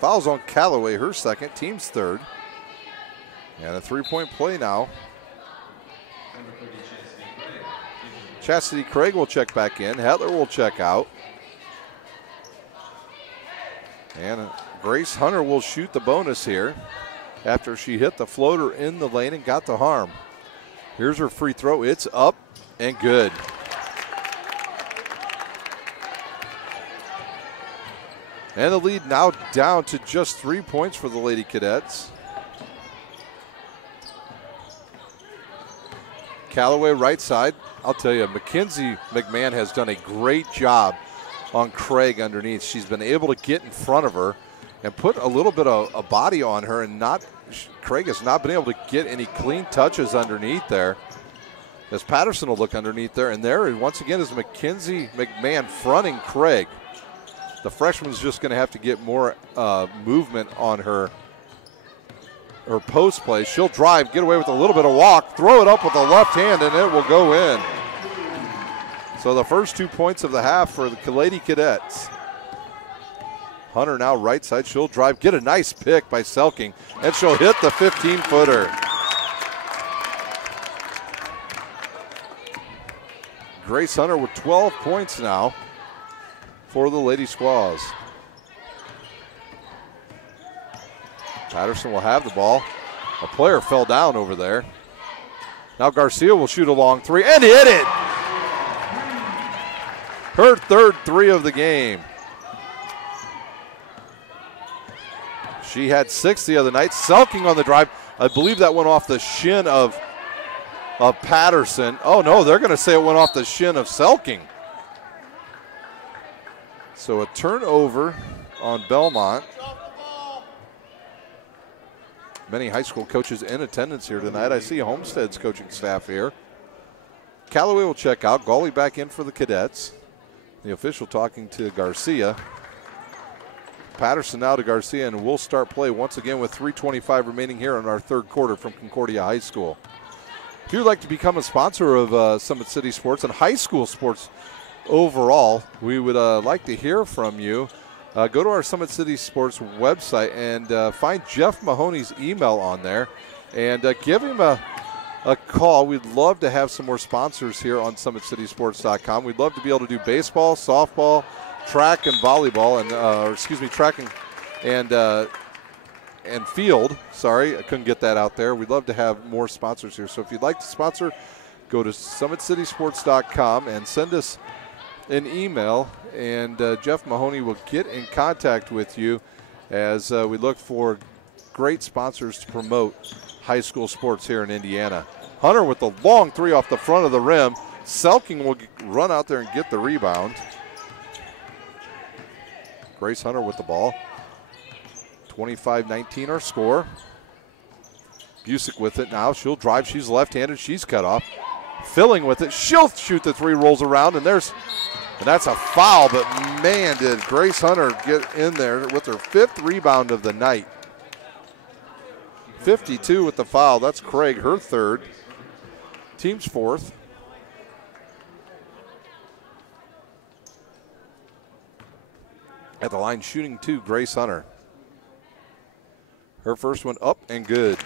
Fouls on Callaway, her second, team's third. And a 3-point play now. Chastity Craig will check back in. Hetler will check out. And Grace Hunter will shoot the bonus here after she hit the floater in the lane and got the harm. Here's her free throw. It's up and good. And the lead now down to just 3 points for the Lady Cadets. Callaway right side. I'll tell you, Mackenzie McMahon has done a great job on Craig underneath. She's been able to get in front of her and put a little bit of a body on her, and Craig has not been able to get any clean touches underneath there. As Patterson will look underneath there, and there once again is Mackenzie McMahon fronting Craig. The freshman's just going to have to get more movement on her post play. She'll drive, get away with a little bit of walk, throw it up with the left hand, and it will go in. So the first 2 points of the half for the Lady Cadets. Hunter now right side. She'll drive, get a nice pick by Selking, and she'll hit the 15-footer. Grace Hunter with 12 points now for the Lady Squaws. Patterson will have the ball. A player fell down over there. Now Garcia will shoot a long three and hit it. Her third 3 of the game. She had 6 the other night. Selking on the drive. I believe that went off the shin of Patterson. Oh no, they're going to say it went off the shin of Selking. So a turnover on Bellmont. Many high school coaches in attendance here tonight. I see Homestead's coaching staff here. Callaway will check out. Gawley back in for the Cadets. The official talking to Garcia. Patterson now to Garcia, and we'll start play once again with 3:25 remaining here in our third quarter from Concordia High School. If you'd like to become a sponsor of Summit City Sports and high school sports overall, we would like to hear from you. Go to our Summit City Sports website and find Jeff Mahoney's email on there and give him a call. We'd love to have some more sponsors here on SummitCitySports.com. We'd love to be able to do baseball, softball, track and volleyball, and track and field. Sorry, I couldn't get that out there. We'd love to have more sponsors here. So if you'd like to sponsor, go to SummitCitySports.com and send us an email, and Jeff Mahoney will get in contact with you as we look for great sponsors to promote high school sports here in Indiana. Hunter with the long three off the front of the rim. Selking will run out there and get the rebound. Grace Hunter with the ball. 25-19 our score. Busick with it now. She'll drive. She's left-handed. She's cut off. Filling with it. She'll shoot the three, rolls around, and there's And that's a foul, but man, did Grace Hunter get in there with her 5th rebound of the night. 52 with the foul. That's Craig, her 3rd. Team's 4th. At the line shooting 2, Grace Hunter. Her first one up and good.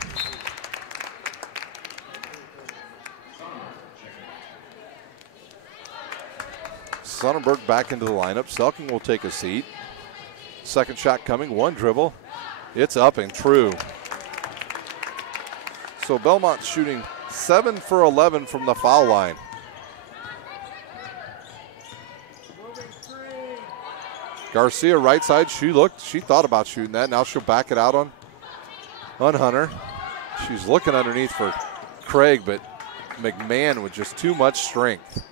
Sonnenberg back into the lineup. Selking will take a seat. Second shot coming, 1 dribble. It's up and true. So Bellmont shooting 7 for 11 from the foul line. Garcia right side, she thought about shooting that. Now she'll back it out on Hunter. She's looking underneath for Craig, but McMahon with just too much strength.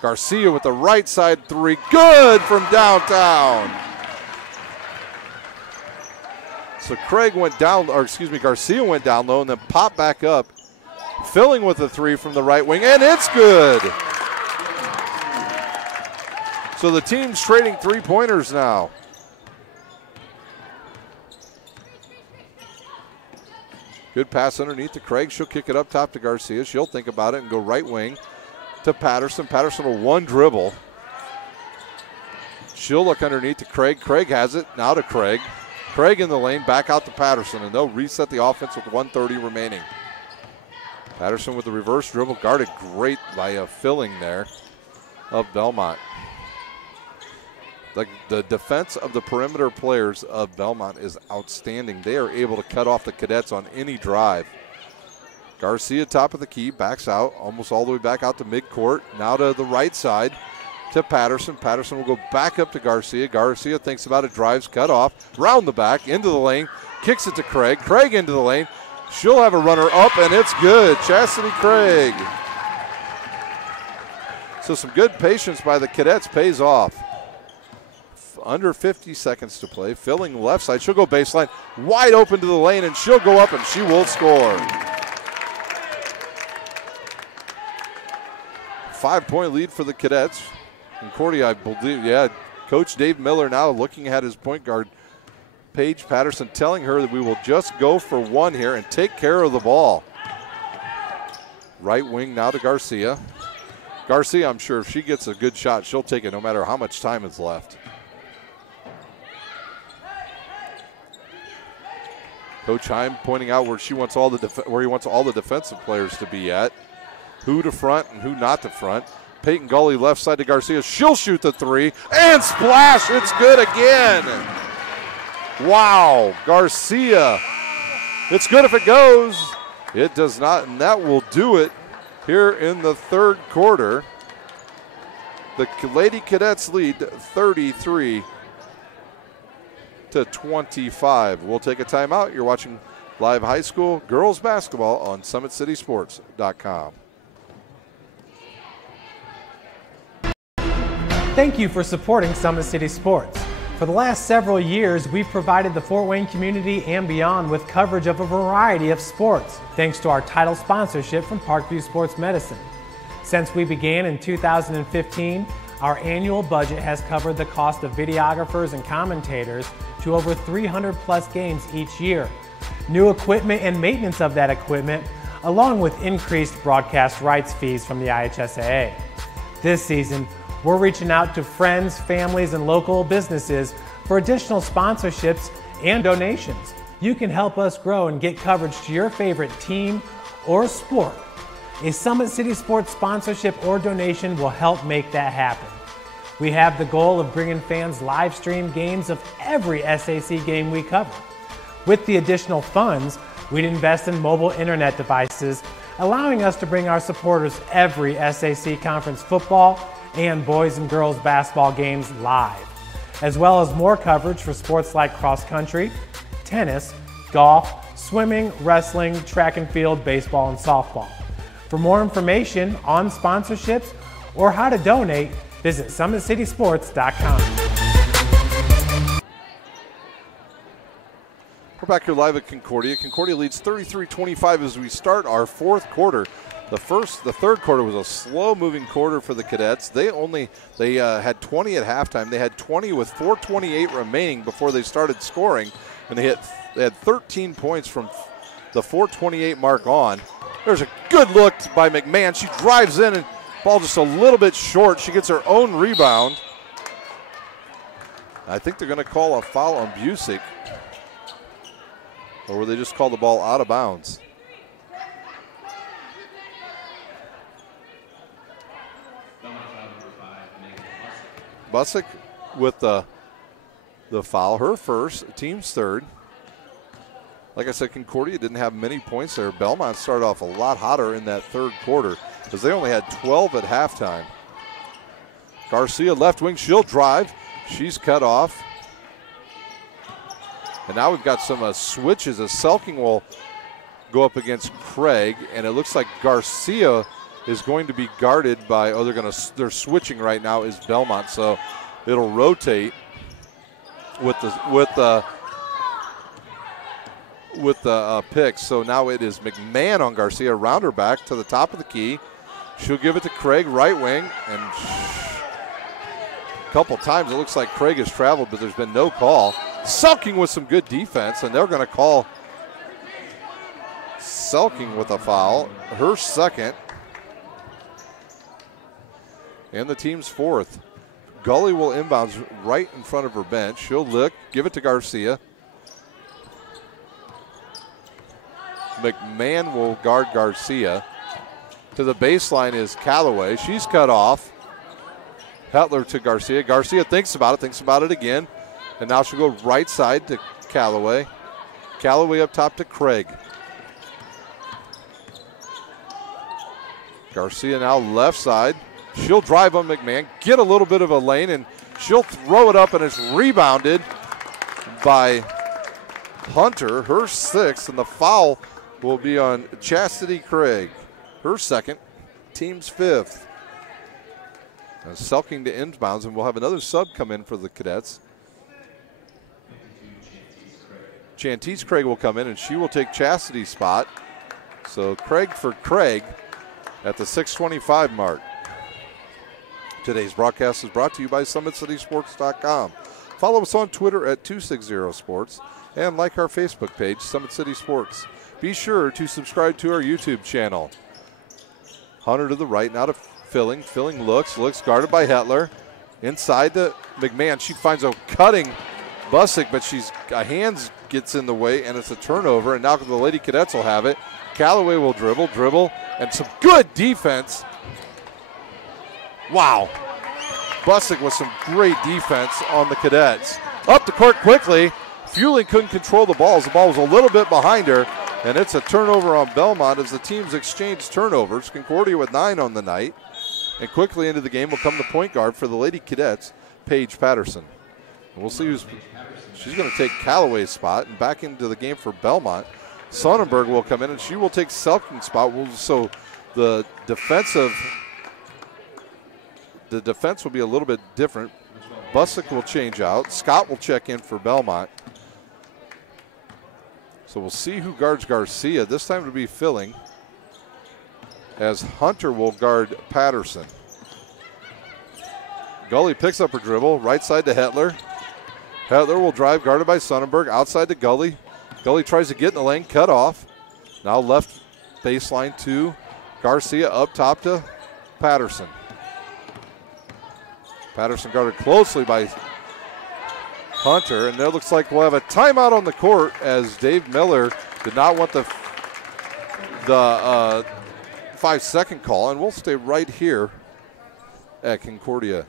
Garcia with the right side 3, good from downtown. So Garcia went down low and then popped back up, filling with a 3 from the right wing, and it's good. So the team's trading 3-pointers now. Good pass underneath to Craig. She'll kick it up top to Garcia. She'll think about it and go right wing to Patterson. Patterson will 1 dribble. She'll look underneath to Craig. Craig has it. Now to Craig. Craig in the lane, back out to Patterson, and they'll reset the offense with 1:30 remaining. Patterson with the reverse dribble, guarded great by a filling there of Bellmont. The defense of the perimeter players of Bellmont is outstanding. They are able to cut off the Cadets on any drive. Garcia, top of the key, backs out, almost all the way back out to midcourt. Now to the right side to Patterson. Patterson will go back up to Garcia. Garcia thinks about it, drives, cut off, round the back, into the lane, kicks it to Craig. Craig into the lane. She'll have a runner up, and it's good. Chastity Craig. So some good patience by the Cadets pays off. Under 50 seconds to play, filling left side. She'll go baseline, wide open to the lane, and she'll go up, and she will score. 5-point lead for the Cadets. Concordia, I believe, Coach Dave Miller now looking at his point guard, Paige Patterson, telling her that we will just go for 1 here and take care of the ball. Right wing now to Garcia. Garcia, I'm sure if she gets a good shot, she'll take it no matter how much time is left. Coach Heim pointing out where he wants all the defensive players to be at. Who to front and who not to front. Peyton Gully left side to Garcia. She'll shoot the 3 and splash. It's good again. Wow, Garcia. It's good if it goes. It does not, and that will do it here in the 3rd quarter. The Lady Cadets lead 33-25. We'll take a timeout. You're watching live high school girls basketball on SummitCitySports.com. Thank you for supporting Summit City Sports. For the last several years, we've provided the Fort Wayne community and beyond with coverage of a variety of sports, thanks to our title sponsorship from Parkview Sports Medicine. Since we began in 2015, our annual budget has covered the cost of videographers and commentators to over 300 plus games each year. New equipment and maintenance of that equipment, along with increased broadcast rights fees from the IHSAA. This season, we're reaching out to friends, families, and local businesses for additional sponsorships and donations. You can help us grow and get coverage to your favorite team or sport. A Summit City Sports sponsorship or donation will help make that happen. We have the goal of bringing fans live stream games of every SAC game we cover. With the additional funds, we'd invest in mobile internet devices, allowing us to bring our supporters every SAC conference football and boys and girls basketball games live, as well as more coverage for sports like cross country, tennis, golf, swimming, wrestling, track and field, baseball, and softball. For more information on sponsorships or how to donate, visit SummitCitySports.com. We're back here live at Concordia. Concordia leads 33-25 as we start our 4th quarter. The third quarter was a slow-moving quarter for the Cadets. They had 20 at halftime. They had 20 with 4:28 remaining before they started scoring, and they had 13 points from the 4:28 mark on. There's a good look by McMahon. She drives in, and ball just a little bit short. She gets her own rebound. I think they're going to call a foul on Busick, or will they just call the ball out of bounds? Busick with the foul, her first, team's third. Like I said, Concordia didn't have many points there. Bellmont started off a lot hotter in that third quarter because they only had 12 at halftime. Garcia left wing, she'll drive. She's cut off. And now we've got some switches. Selking will go up against Craig, and it looks like Garcia is going to be guarded by, they're switching right now, is Bellmont. So it'll rotate with the picks. So now it is McMahon on Garcia, around her back to the top of the key. She'll give it to Craig, right wing, and a couple times it looks like Craig has traveled, but there's been no call. Selking with some good defense, and they're going to call Selking with a foul, her second, and the team's fourth. Gully will inbounds right in front of her bench. She'll look, give it to Garcia. McMahon will guard Garcia. To the baseline is Callaway. She's cut off. Hetler to Garcia. Garcia thinks about it again. And now she'll go right side to Callaway. Callaway up top to Craig. Garcia now left side. She'll drive on McMahon, get a little bit of a lane, and she'll throw it up, and it's rebounded by Hunter, her sixth, and the foul will be on Chastity Craig, her second, team's fifth. Now Selking to inbounds, and we'll have another sub come in for the Cadets. Chantese Craig will come in, and she will take Chastity's spot. So Craig for Craig at the 6:25 mark. Today's broadcast is brought to you by SummitCitySports.com. Follow us on Twitter at 260sports and like our Facebook page, Summit City Sports. Be sure to subscribe to our YouTube channel. Hunter to the right, now to Filling. Filling looks guarded by Hetler. Inside to McMahon. She finds a cutting Busick, but she's hands gets in the way, and it's a turnover. And now the Lady Cadets will have it. Callaway will dribble, and some good defense. Wow. Busick with some great defense on the Cadets. Up the court quickly. Fueling couldn't control the ball. The ball was a little bit behind her, and it's a turnover on Bellmont as the teams exchange turnovers. Concordia with 9 on the night. And quickly into the game will come the point guard for the Lady Cadets, Paige Patterson. And we'll see she's going to take Callaway's spot, and back into the game for Bellmont. Sonnenberg will come in, and she will take Selking's spot. So the defense will be a little bit different. Busick will change out. Scott will check in for Bellmont. So we'll see who guards Garcia. This time it'll be Filling, as Hunter will guard Patterson. Gully picks up her dribble, right side to Hetler. Hetler will drive, guarded by Sonnenberg, outside to Gully. Gully tries to get in the lane, cut off. Now left baseline to Garcia, up top to Patterson. Patterson guarded closely by Hunter, and there looks like we'll have a timeout on the court as Dave Miller did not want the 5-second call, and we'll stay right here at Concordia.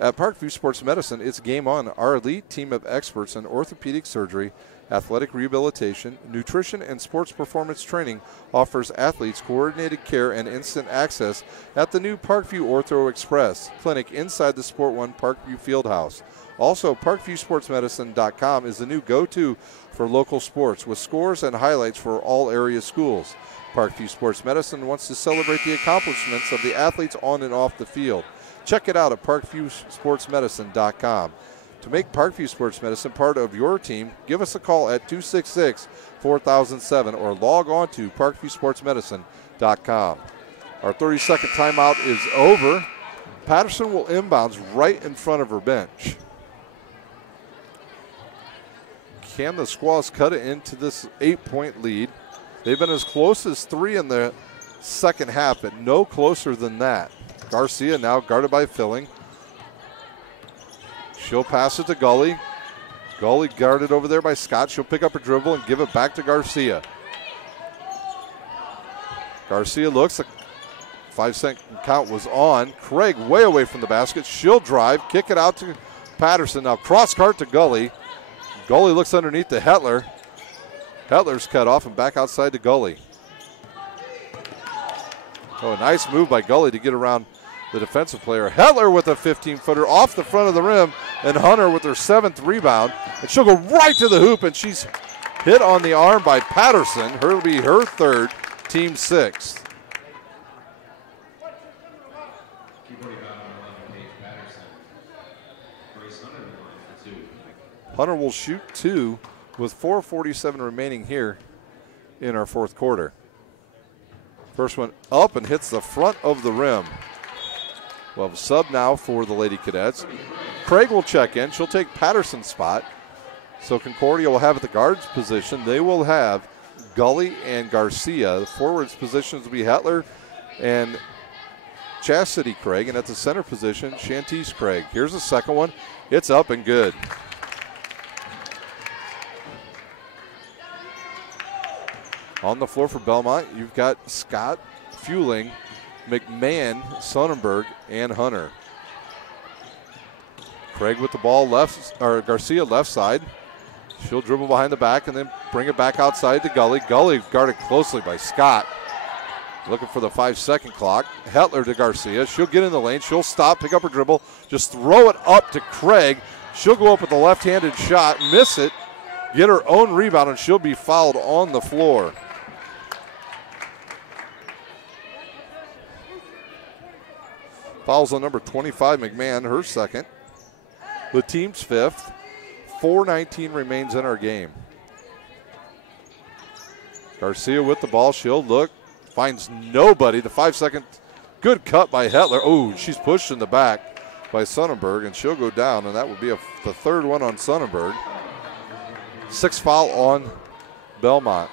At Parkview Sports Medicine, it's game on. Our elite team of experts in orthopedic surgery, athletic rehabilitation, nutrition, and sports performance training offers athletes coordinated care and instant access at the new Parkview Ortho Express clinic inside the Sport One Parkview Fieldhouse. Also, ParkviewSportsMedicine.com is the new go-to for local sports with scores and highlights for all area schools. Parkview Sports Medicine wants to celebrate the accomplishments of the athletes on and off the field. Check it out at ParkviewSportsMedicine.com. To make Parkview Sports Medicine part of your team, give us a call at 266-4007 or log on to ParkviewSportsMedicine.com. Our 30-second timeout is over. Patterson will inbounds right in front of her bench. Can the Squaws cut it into this 8-point lead? They've been as close as 3 in the second half, but no closer than that. Garcia now guarded by Filling. She'll pass it to Gully. Gully guarded over there by Scott. She'll pick up her dribble and give it back to Garcia. Garcia looks. The 5-second count was on. Craig way away from the basket. She'll drive, kick it out to Patterson. Now cross cart to Gully. Gully looks underneath to Hetler. Hetler's cut off and back outside to Gully. Oh, a nice move by Gully to get around the defensive player. Hetler with a 15-footer off the front of the rim, and Hunter with her 7th rebound. And she'll go right to the hoop, and she's hit on the arm by Patterson. Her'll be her 3rd, team 6th. Hunter will shoot 2 with 4:47 remaining here in our 4th quarter. First one up and hits the front of the rim. We'll have a sub now for the Lady Cadets. Craig will check in. She'll take Patterson's spot. So Concordia will have at the guards position. They will have Gully and Garcia. The forwards positions will be Hetler and Chastity Craig. And at the center position, Shantice Craig. Here's the second one. It's up and good. On the floor for Bellmont, you've got Scott, Fueling, McMahon, Sonnenberg, and Hunter. Craig with the ball left, or Garcia left side. She'll dribble behind the back and then bring it back outside to Gully. Gully guarded closely by Scott. Looking for the 5-second clock. Hetler to Garcia. She'll get in the lane. She'll stop, pick up her dribble, just throw it up to Craig. She'll go up with a left-handed shot, miss it, get her own rebound, and she'll be fouled on the floor. Fouls on number 25, McMahon, her 2nd. The team's 5th. 4:19 remains in our game. Garcia with the ball. She'll look. Finds nobody. The 5-second good cut by Hetler. Oh, she's pushed in the back by Sonnenberg, and she'll go down, and that would be the 3rd one on Sonnenberg. 6th foul on Bellmont.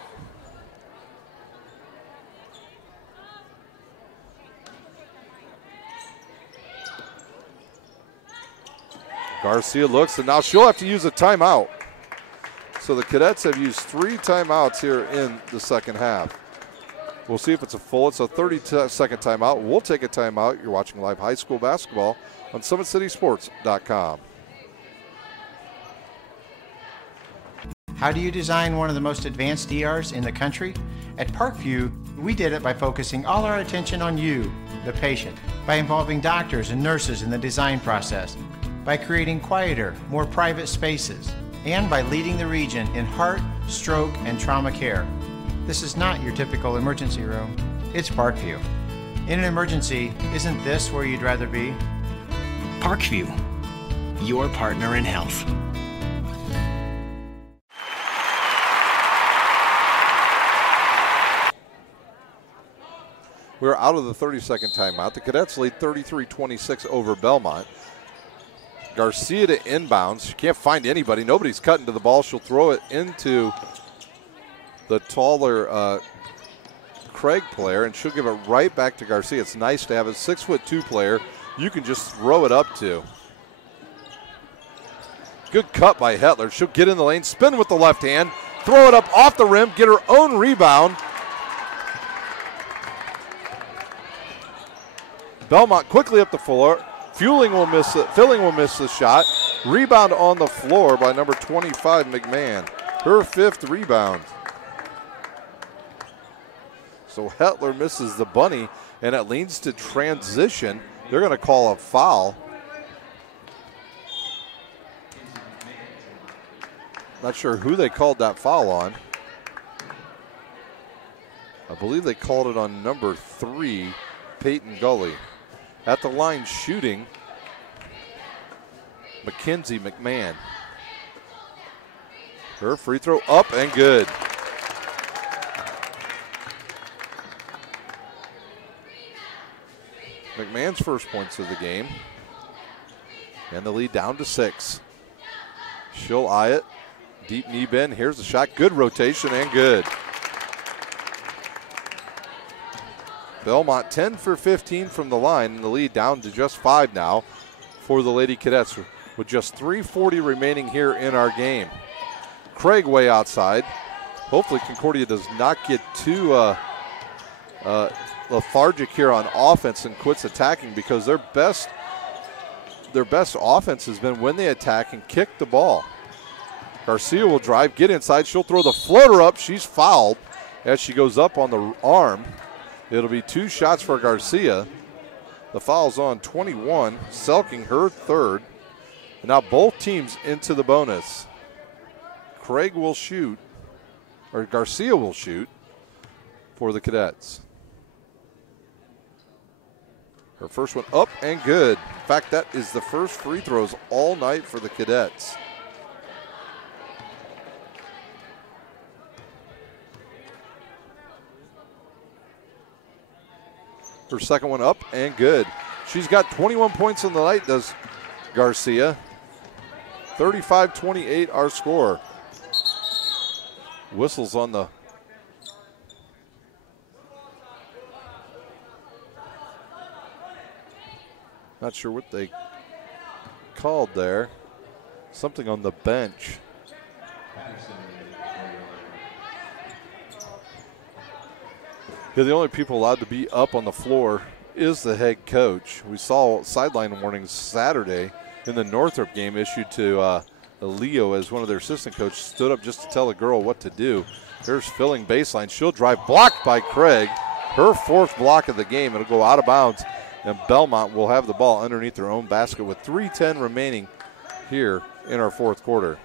Garcia looks, and now she'll have to use a timeout. So the Cadets have used 3 timeouts here in the second half. We'll see if it's a full. It's a 30-second timeout. We'll take a timeout. You're watching live high school basketball on SummitCitySports.com. How do you design one of the most advanced ERs in the country? At Parkview, we did it by focusing all our attention on you, the patient, by involving doctors and nurses in the design process, by creating quieter, more private spaces, and by leading the region in heart, stroke, and trauma care. This is not your typical emergency room. It's Parkview. In an emergency, isn't this where you'd rather be? Parkview, your partner in health. We're out of the 30-second timeout. The Cadets lead 33-26 over Bellmont. Garcia to inbounds. She can't find anybody. Nobody's cutting to the ball. She'll throw it into the taller Craig player, and she'll give it right back to Garcia. It's nice to have a 6'2" player you can just throw it up to. Good cut by Hetler. She'll get in the lane, spin with the left hand, throw it up off the rim, get her own rebound. Bellmont quickly up the floor. Filling will miss the shot. Rebound on the floor by number 25, McMahon. Her 5th rebound. So Hetler misses the bunny, and it leads to transition. They're going to call a foul. Not sure who they called that foul on. I believe they called it on number 3, Peyton Gully. At the line shooting, Mackenzie McMahon. Her free throw up and good. Ryan's first points of the game. And the lead down to 6. She'll eye it. Deep knee bend. Here's the shot. Good rotation and good. Bellmont 10 for 15 from the line, and the lead down to just 5 now for the Lady Cadets with just 3:40 remaining here in our game. Craig way outside. Hopefully Concordia does not get too lethargic here on offense and quits attacking, because their best offense has been when they attack and kick the ball. Garcia will drive, get inside. She'll throw the floater up. She's fouled as she goes up on the arm. It'll be 2 shots for Garcia. The foul's on 21, Selking her third. And now both teams into the bonus. Craig will shoot, or Garcia will shoot for the Cadets. Her first one up and good. In fact, that is the first free throws all night for the Cadets. Her second one up and good. She's got 21 points on the night, does Garcia. 35-28 our score. Whistles on the not sure what they called there. Something on the bench. Yeah, the only people allowed to be up on the floor is the head coach. We saw sideline warnings Saturday in the Northrop game issued to Leo as one of their assistant coaches stood up just to tell the girl what to do. Here's filling baseline. She'll drive, blocked by Craig. Her 4th block of the game. It'll go out of bounds, and Bellmont will have the ball underneath their own basket with 3:10 remaining here in our 4th quarter.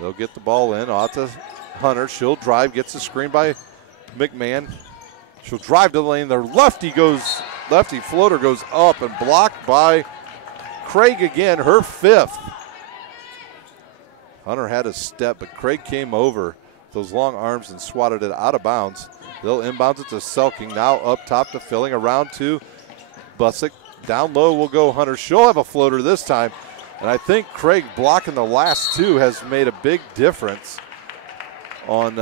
They'll get the ball in. Out to Hunter. She'll drive, gets the screen by McMahon. She'll drive to the lane. Their lefty floater goes up and blocked by Craig again, her 5th. Hunter had a step, but Craig came over those long arms and swatted it out of bounds. They'll inbounds it to Selking. Now up top to Filling, around to Busick. Down low will go Hunter. She'll have a floater this time. And I think Craig blocking the last 2 has made a big difference on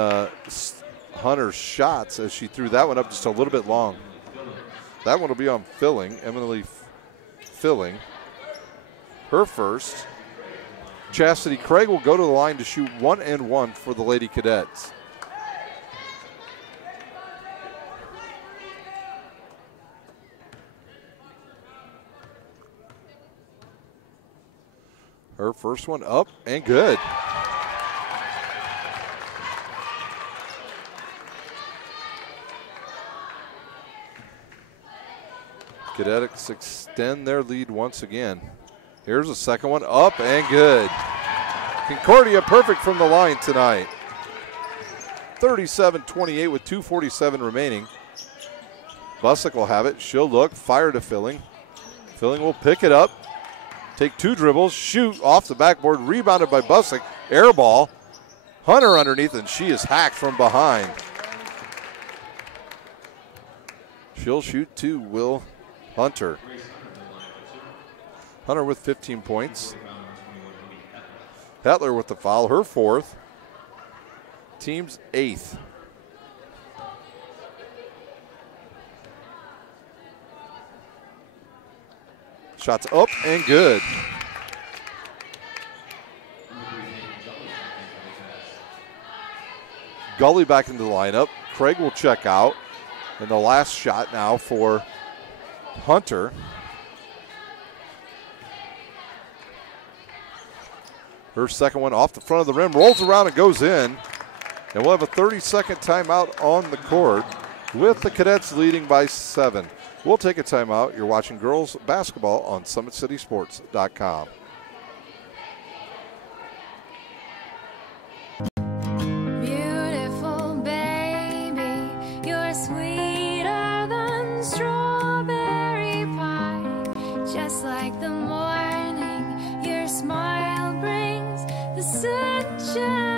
Hunter's shots as she threw that one up just a little bit long. That one will be on Filling, Emily Filling. Her first. Chastity Craig will go to the line to shoot 1 and 1 for the Lady Cadets. Her first one up and good. Cadets extend their lead once again. Here's the second one up and good. Concordia perfect from the line tonight. 37-28 with 2:47 remaining. Busick will have it. She'll look, fire to Filling. Filling will pick it up. Take 2 dribbles, shoot off the backboard, rebounded by Busick. Air ball. Hunter underneath, and she is hacked from behind. She'll shoot 2, will Hunter. Hunter with 15 points. Hetler with the foul, her 4th. Team's 8th. Shots up and good. Gully back into the lineup. Craig will check out. And the last shot now for Hunter. Her second one off the front of the rim, rolls around and goes in. And we'll have a 30-second timeout on the court with the Cadets leading by 7. We'll take a timeout. You're watching girls basketball on SummitCitySports.com. Beautiful baby, you're sweeter than strawberry pie. Just like the morning, your smile brings the sunshine.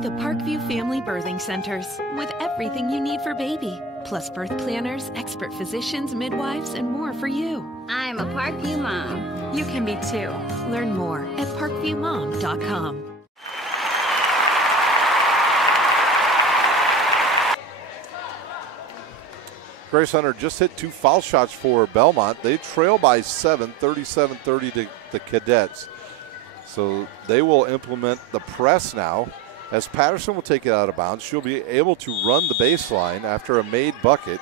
The Parkview birthing centers with everything you need for baby, plus birth planners, expert physicians, midwives, and more for you. I'm a Parkview mom. You can be too. Learn more at parkviewmom.com. Grace Hunter just hit 2 foul shots for Bellmont. They trail by 7, 37-30 to the Cadets. So they will implement the press now as Patterson will take it out of bounds. She'll be able to run the baseline after a made bucket.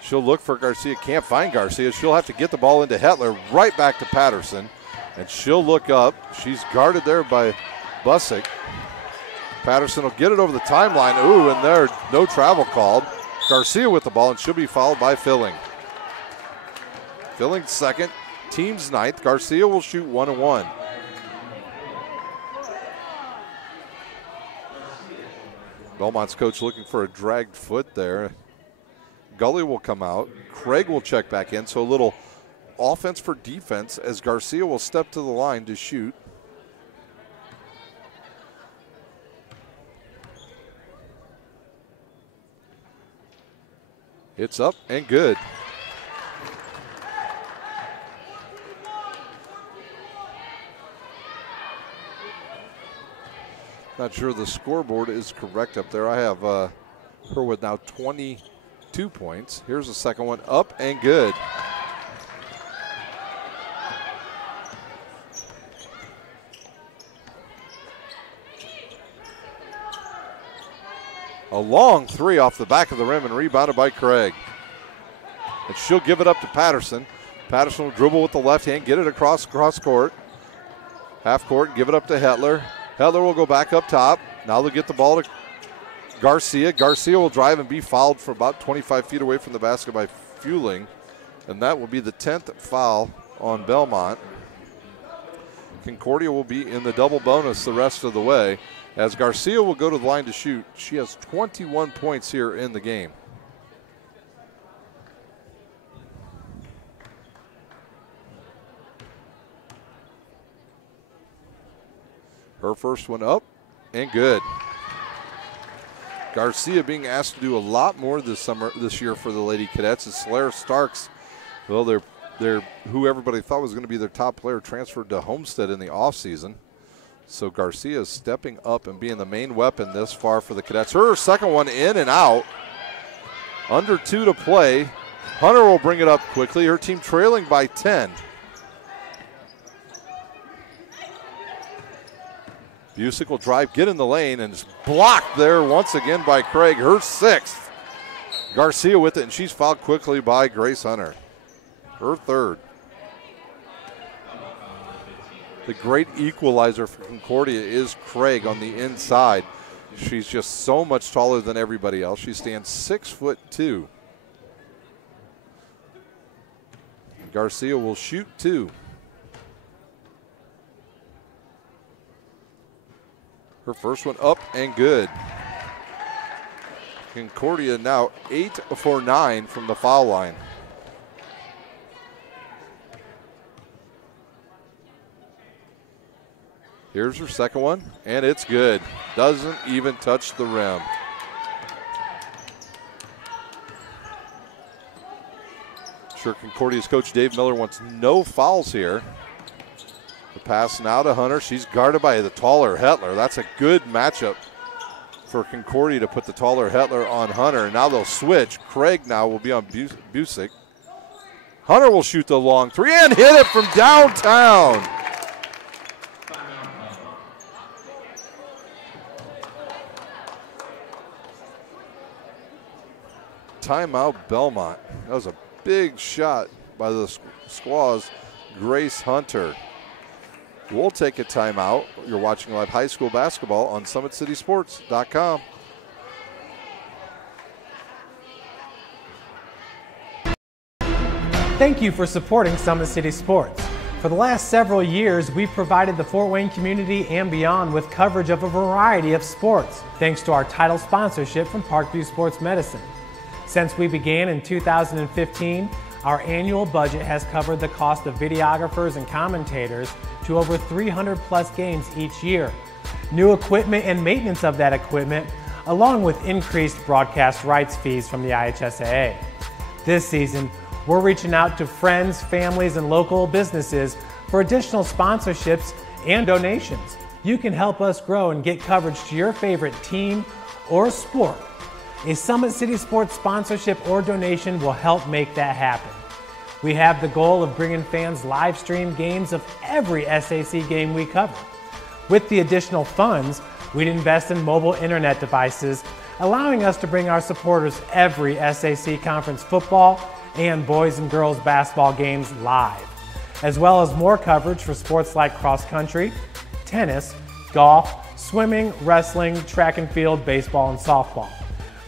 She'll look for Garcia, can't find Garcia. She'll have to get the ball into Hetler, right back to Patterson. And she'll look up. She's guarded there by Busick. Patterson will get it over the timeline. Ooh, and there, no travel called. Garcia with the ball, and she'll be fouled by Filling. Filling second, team's ninth. Garcia will shoot 1-1. Belmont's coach looking for a dragged foot there. Gully will come out. Craig will check back in, so a little offense for defense as Garcia will step to the line to shoot. It's up and good. Not sure the scoreboard is correct up there. I have her with now 22 points. Here's the second one, up and good. A long three off the back of the rim and rebounded by Craig. And she'll give it up to Patterson. Patterson will dribble with the left hand, get it across court. Half court, give it up to Hetler. Hetler will go back up top. Now they'll get the ball to Garcia. Garcia will drive and be fouled from about 25 feet away from the basket by Fueling. And that will be the 10th foul on Bellmont. Concordia will be in the double bonus the rest of the way, as Garcia will go to the line to shoot. She has 21 points here in the game. Her first one up and good. Garcia being asked to do a lot more this year for the Lady Cadets. As Slayer Starks, well, they're who everybody thought was going to be their top player, transferred to Homestead in the offseason. So Garcia is stepping up and being the main weapon this far for the Cadets. Her second one in and out. Under 2 to play. Hunter will bring it up quickly. Her team trailing by 10. Busick will drive, get in the lane, and is blocked there once again by Craig. Her 6th. Garcia with it, and she's fouled quickly by Grace Hunter. Her 3rd. The great equalizer for Concordia is Craig on the inside. She's just so much taller than everybody else. She stands 6'2". Garcia will shoot 2. Her first one up and good. Concordia now 8 for 9 from the foul line. Here's her second one, and it's good. Doesn't even touch the rim. Sure, Concordia's coach Dave Miller wants no fouls here. The pass now to Hunter. She's guarded by the taller Hetler. That's a good matchup for Concordia to put the taller Hetler on Hunter. Now they'll switch. Craig now will be on Busick. Hunter will shoot the long three and hit it from downtown. Timeout Bellmont. That was a big shot by the Squaws. Grace Hunter. We'll take a timeout. You're watching live high school basketball on SummitCitySports.com. Thank you for supporting Summit City Sports. For the last several years, we've provided the Fort Wayne community and beyond with coverage of a variety of sports, thanks to our title sponsorship from Parkview Sports Medicine. Since we began in 2015, our annual budget has covered the cost of videographers and commentators to over 300 plus games each year. New equipment and maintenance of that equipment, along with increased broadcast rights fees from the IHSAA. This season, we're reaching out to friends, families, and local businesses for additional sponsorships and donations. You can help us grow and get coverage to your favorite team or sport. A Summit City Sports sponsorship or donation will help make that happen. We have the goal of bringing fans live stream games of every SAC game we cover. With the additional funds, we'd invest in mobile internet devices, allowing us to bring our supporters every SAC conference football and boys and girls basketball games live, as well as more coverage for sports like cross country, tennis, golf, swimming, wrestling, track and field, baseball, and softball.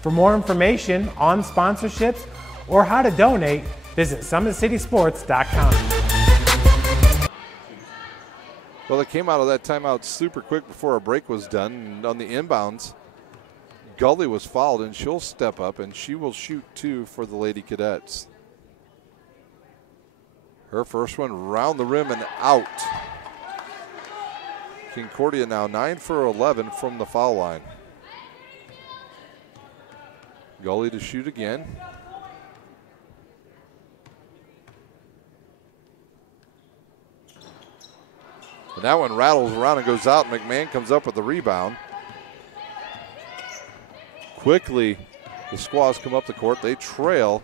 For more information on sponsorships or how to donate, visit SummitCitySports.com. Well, they came out of that timeout super quick before our break was done. And on the inbounds, Gully was fouled, and she'll step up, and she will shoot 2 for the Lady Cadets. Her first one round the rim and out. Concordia now 9 for 11 from the foul line. Gully to shoot again. And that one rattles around and goes out. McMahon comes up with the rebound. Quickly, the Squaws come up the court. They trail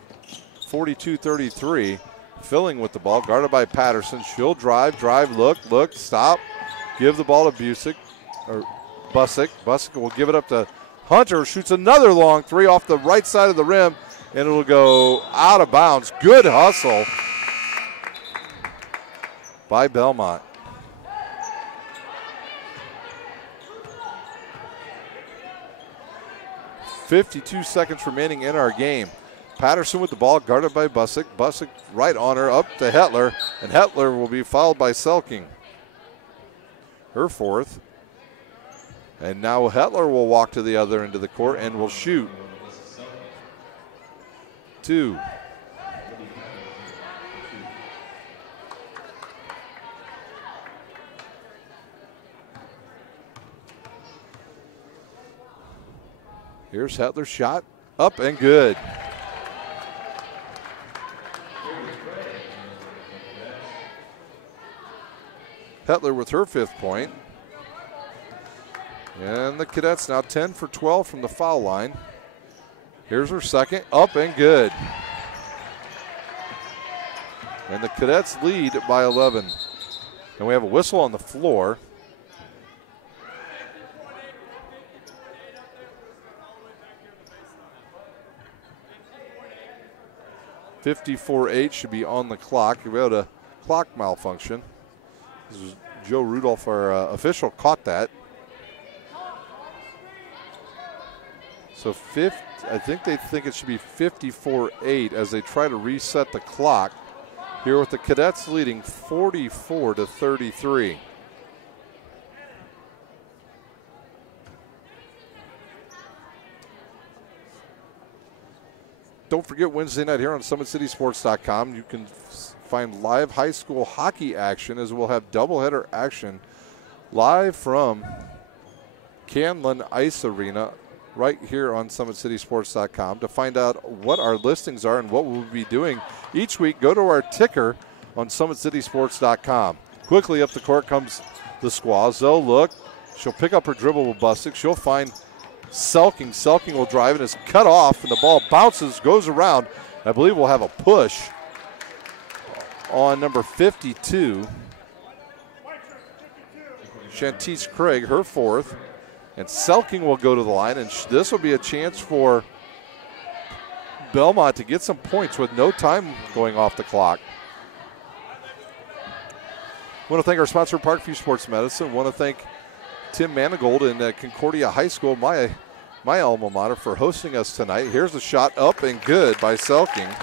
42-33. Filling with the ball, guarded by Patterson. She'll drive, look, stop. Give the ball to Busick, or Busick. Busick will give it up to Hunter. Shoots another long 3 off the right side of the rim, and it'll go out of bounds. Good hustle by Bellmont. .52 seconds remaining in our game. Patterson with the ball, guarded by Busick. Busick right on her, up to Hetler, and Hetler will be fouled by Selking. Her 4th. And now Hetler will walk to the other end of the court and will shoot 2. Here's Hetler's shot, up and good. Hetler with her 5th point. And the Cadets now 10 for 12 from the foul line. Here's her second, up and good. And the Cadets lead by 11. And we have a whistle on the floor. .54.8 should be on the clock. We had a clock malfunction. This is Joe Rudolph, our official, caught that. So I think they think it should be 54-8 as they try to reset the clock here with the Cadets leading 44-33. Don't forget Wednesday night here on SummitCitySports.com. You can find live high school hockey action, as we'll have doubleheader action live from Canlan Ice Arena right here on SummitCitySports.com. To find out what our listings are and what we'll be doing each week, go to our ticker on SummitCitySports.com. Quickly up the court comes the Squaws. They'll look. She'll pick up her dribble with Busick. She'll find Selking. Selking will drive and is cut off, and the ball bounces, goes around. I believe we'll have a push on number 52. Shantice Craig, her 4th. And Selking will go to the line, and this will be a chance for Bellmont to get some points with no time going off the clock. I want to thank our sponsor, Parkview Sports Medicine. I want to thank Tim Manigold in Concordia High School, my alma mater, for hosting us tonight. Here's the shot, up and good by Selking.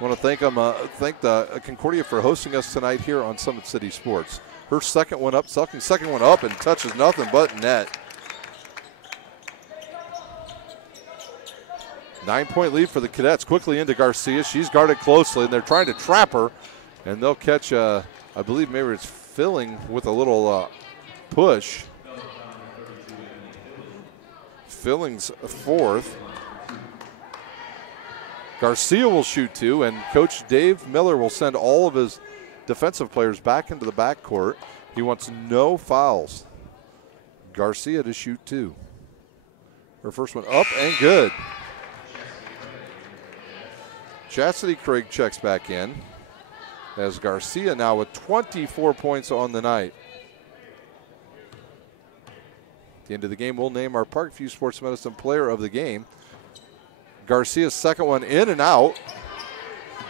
I want to thank the Concordia for hosting us tonight here on Summit City Sports. Her second one up, Selking's second one up, and touches nothing but net. 9-point lead for the Cadets. Quickly into Garcia. She's guarded closely, and they're trying to trap her. And they'll catch, I believe maybe it's Filling with a little push. Filling's fourth. Garcia will shoot 2, and Coach Dave Miller will send all of his defensive players back into the backcourt. He wants no fouls. Garcia to shoot 2. Her first one up and good. Chastity Craig checks back in as Garcia now with 24 points on the night. At the end of the game, we'll name our Parkview Sports Medicine Player of the Game. Garcia's second one in and out.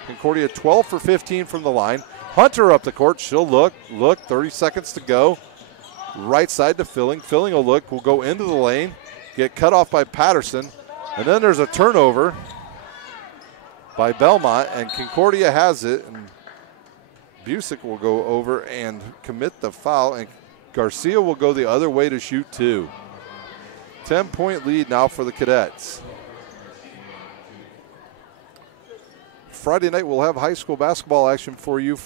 Concordia 12 for 15 from the line. Hunter up the court. She'll look, 30 seconds to go. Right side to Filling. Filling will look, will go into the lane, get cut off by Patterson. And then there's a turnover by Bellmont, and Concordia has it. And Busick will go over and commit the foul, and Garcia will go the other way to shoot 2. 10-point lead now for the Cadets. Friday night we'll have high school basketball action for you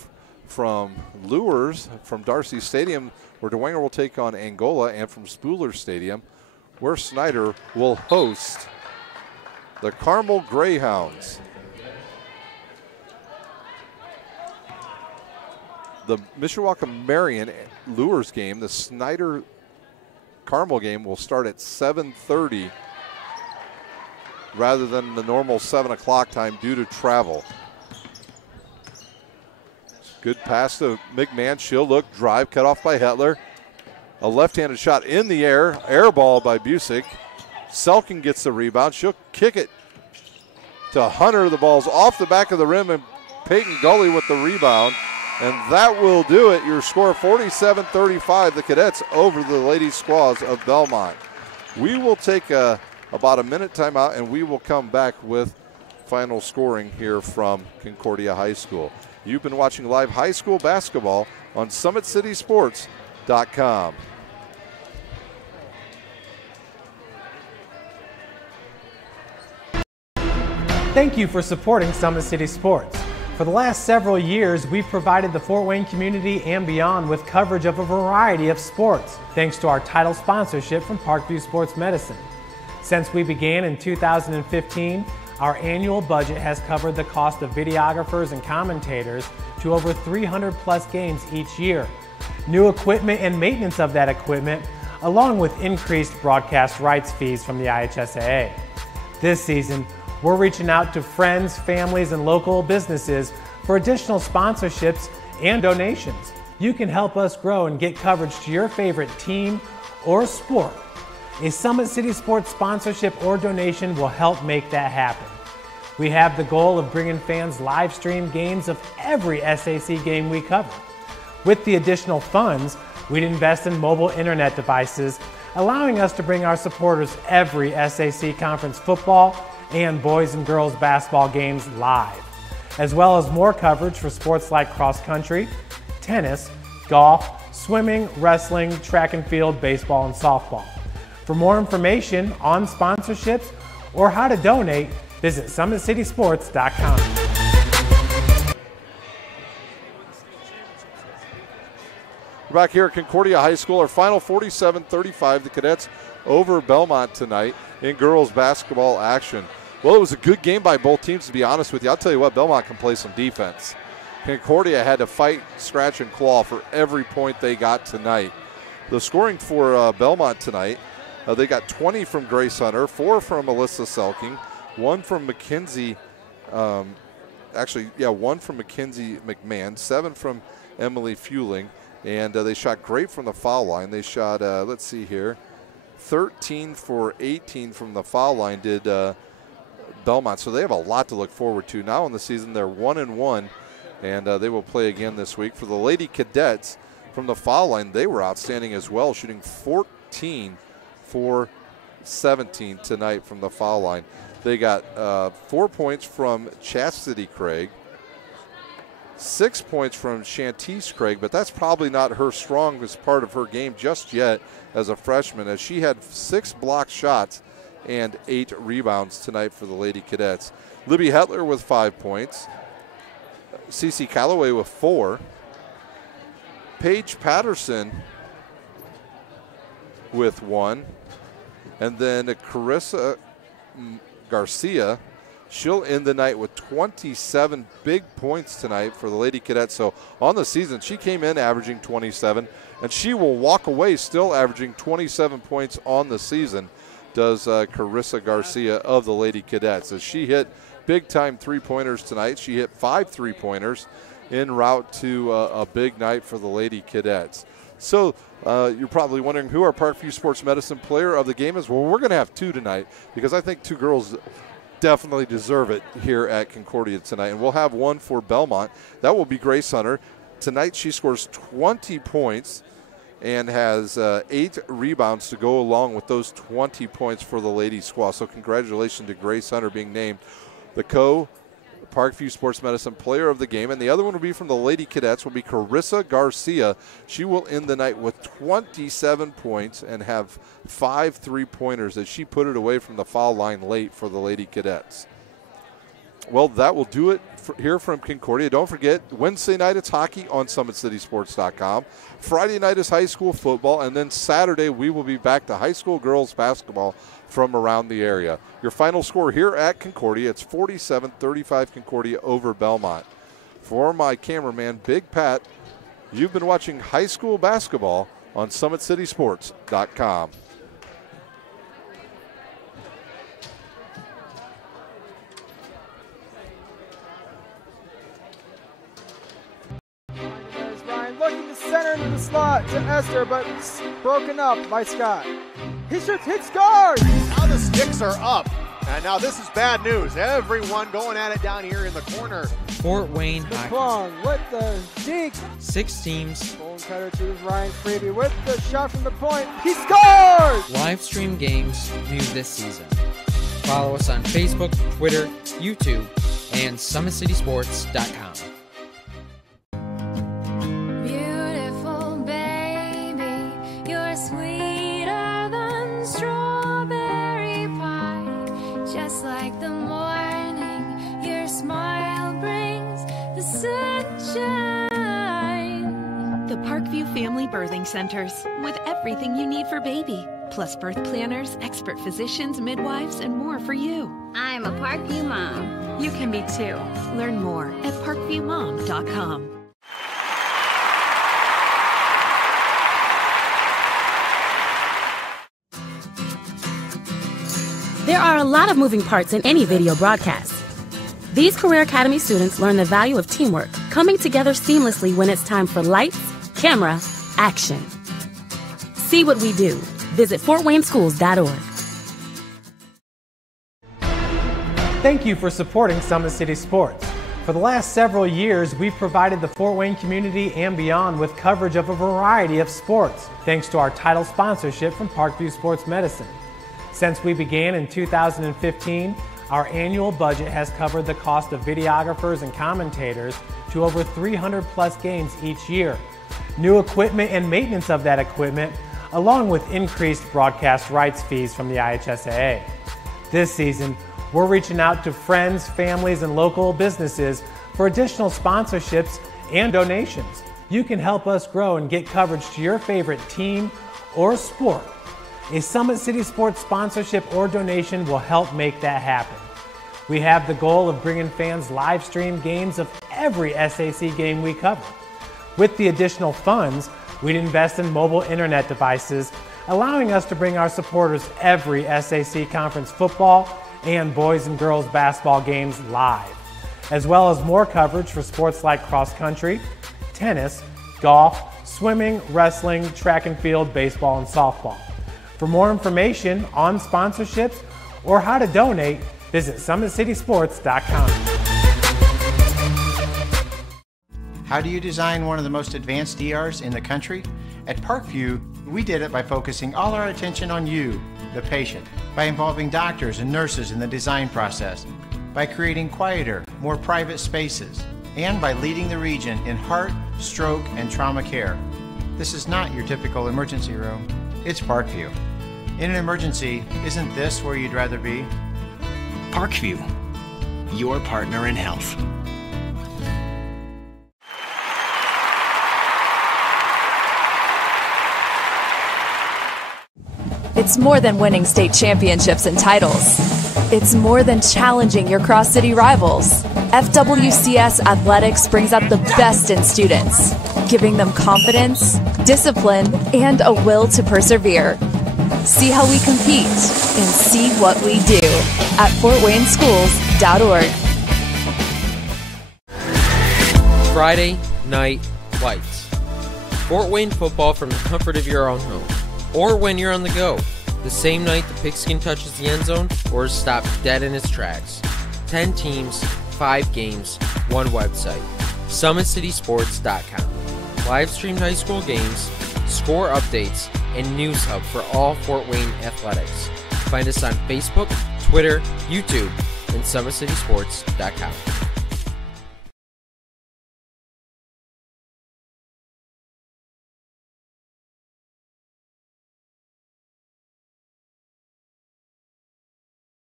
from Lures, from Darcy Stadium, where Dwenger will take on Angola, and from Spooler Stadium, where Snyder will host the Carmel Greyhounds. The Mishawaka Marion Lures game, the Snyder Carmel game, will start at 7:30 rather than the normal 7 o'clock time due to travel. Good pass to McMahon. She'll look, drive, cut off by Hetler. A left-handed shot in the air, air ball by Busick. Selkin gets the rebound. She'll kick it to Hunter. The ball's off the back of the rim, and Peyton Gully with the rebound. And that will do it. Your score 47-35, the Cadets over the Lady Squaws of Bellmont. We will take about a minute timeout, and we will come back with final scoring here from Concordia High School. You've been watching live high school basketball on SummitCitySports.com. Thank you for supporting Summit City Sports. For the last several years, we've provided the Fort Wayne community and beyond with coverage of a variety of sports, thanks to our title sponsorship from Parkview Sports Medicine. Since we began in 2015, our annual budget has covered the cost of videographers and commentators to over 300 plus games each year. New equipment and maintenance of that equipment, along with increased broadcast rights fees from the IHSAA. This season, we're reaching out to friends, families, and local businesses for additional sponsorships and donations. You can help us grow and get coverage to your favorite team or sport. A Summit City Sports sponsorship or donation will help make that happen. We have the goal of bringing fans live stream games of every SAC game we cover. With the additional funds, we'd invest in mobile internet devices, allowing us to bring our supporters every SAC conference football and boys and girls basketball games live, as well as more coverage for sports like cross country, tennis, golf, swimming, wrestling, track and field, baseball, and softball. For more information on sponsorships or how to donate, visit SummitCitySports.com. We're back here at Concordia High School. Our final 47-35, the Cadets over Bellmont tonight in girls basketball action. Well, it was a good game by both teams, to be honest with you. I'll tell you what, Bellmont can play some defense. Concordia had to fight, scratch, and claw for every point they got tonight. The scoring for Bellmont tonight, they got 20 from Grace Hunter, 4 from Alyssa Selking, 1 from Mackenzie, 1 from Mackenzie McMahon, 7 from Emily Fueling, and they shot great from the foul line. They shot, 13 for 18 from the foul line did Bellmont, so they have a lot to look forward to. Now in the season, they're 1-1, and they will play again this week. For the Lady Cadets, from the foul line, they were outstanding as well, shooting 14 for 17 tonight from the foul line. They got 4 points from Chastity Craig, 6 points from Shantice Craig, but that's probably not her strongest part of her game just yet as a freshman, as she had 6 blocked shots and 8 rebounds tonight for the Lady Cadets. Libby Hetler with 5 points. Cece Calloway with 4. Paige Patterson with 1. And then Carissa Garcia, she'll end the night with 27 big points tonight for the Lady Cadets. So on the season, she came in averaging 27, and she will walk away still averaging 27 points on the season, does Carissa Garcia of the Lady Cadets. As she hit big-time three-pointers tonight. She hit 5 three-pointers en route to a big night for the Lady Cadets. So you're probably wondering who our Parkview Sports Medicine player of the game is. Well, we're going to have 2 tonight because I think 2 girls definitely deserve it here at Concordia tonight. And we'll have one for Bellmont. That will be Grace Hunter. Tonight she scores 20 points and has 8 rebounds to go along with those 20 points for the Lady Squaw. So congratulations to Grace Hunter being named the Parkview Sports Medicine player of the game. And the other one will be from the Lady Cadets, will be Carissa Garcia. She will end the night with 27 points and have 5 three-pointers as she put it away from the foul line late for the Lady Cadets. Well, that will do it here from Concordia. Don't forget, Wednesday night it's hockey on SummitCitySports.com. Friday night is high school football, and then Saturday we will be back to high school girls basketball from around the area. Your final score here at Concordia, it's 47-35 Concordia over Bellmont. For my cameraman, Big Pat, you've been watching high school basketball on SummitCitySports.com. Looking to center into the slot to Esther, but broken up by Scott. He shoots, hits, scores! Now the sticks are up. And now this is bad news. Everyone going at it down here in the corner. Fort Wayne Hockey. McClung with the deke. 6 teams. Bone cutter to Ryan Freeby with the shot from the point. He scores! Live stream games new this season. Follow us on Facebook, Twitter, YouTube, and SummitCitySports.com. Parkview Family Birthing Centers, with everything you need for baby, plus birth planners, expert physicians, midwives, and more for you. I'm a Parkview mom. You can be too. Learn more at parkviewmom.com. There are a lot of moving parts in any video broadcast. These Career Academy students learn the value of teamwork, coming together seamlessly when it's time for lights, camera, action. See what we do. Visit fortwayneschools.org. Thank you for supporting Summit City Sports. For the last several years, we've provided the Fort Wayne community and beyond with coverage of a variety of sports, thanks to our title sponsorship from Parkview Sports Medicine. Since we began in 2015, our annual budget has covered the cost of videographers and commentators to over 300 plus games each year. New equipment and maintenance of that equipment, along with increased broadcast rights fees from the IHSAA. This season, we're reaching out to friends, families, and local businesses for additional sponsorships and donations. You can help us grow and get coverage to your favorite team or sport. A Summit City Sports sponsorship or donation will help make that happen. We have the goal of bringing fans live stream games of every SAC game we cover. With the additional funds, we'd invest in mobile internet devices, allowing us to bring our supporters every SAC conference football and boys and girls basketball games live, as well as more coverage for sports like cross country, tennis, golf, swimming, wrestling, track and field, baseball, and softball. For more information on sponsorships or how to donate, visit SummitCitySports.com. How do you design one of the most advanced ERs in the country? At Parkview, we did it by focusing all our attention on you, the patient, by involving doctors and nurses in the design process, by creating quieter, more private spaces, and by leading the region in heart, stroke, and trauma care. This is not your typical emergency room. It's Parkview. In an emergency, isn't this where you'd rather be? Parkview, your partner in health. It's more than winning state championships and titles. It's more than challenging your cross-city rivals. FWCS Athletics brings out the best in students, giving them confidence, discipline, and a will to persevere. See how we compete and see what we do at fortwayneschools.org. Friday Night Lights. Fort Wayne football from the comfort of your own home, or when you're on the go. The same night the pigskin touches the end zone or is stopped dead in its tracks. 10 teams, 5 games, 1 website. SummitCitySports.com. Live streamed high school games, score updates, and news hub for all Fort Wayne athletics. Find us on Facebook, Twitter, YouTube, and SummitCitySports.com.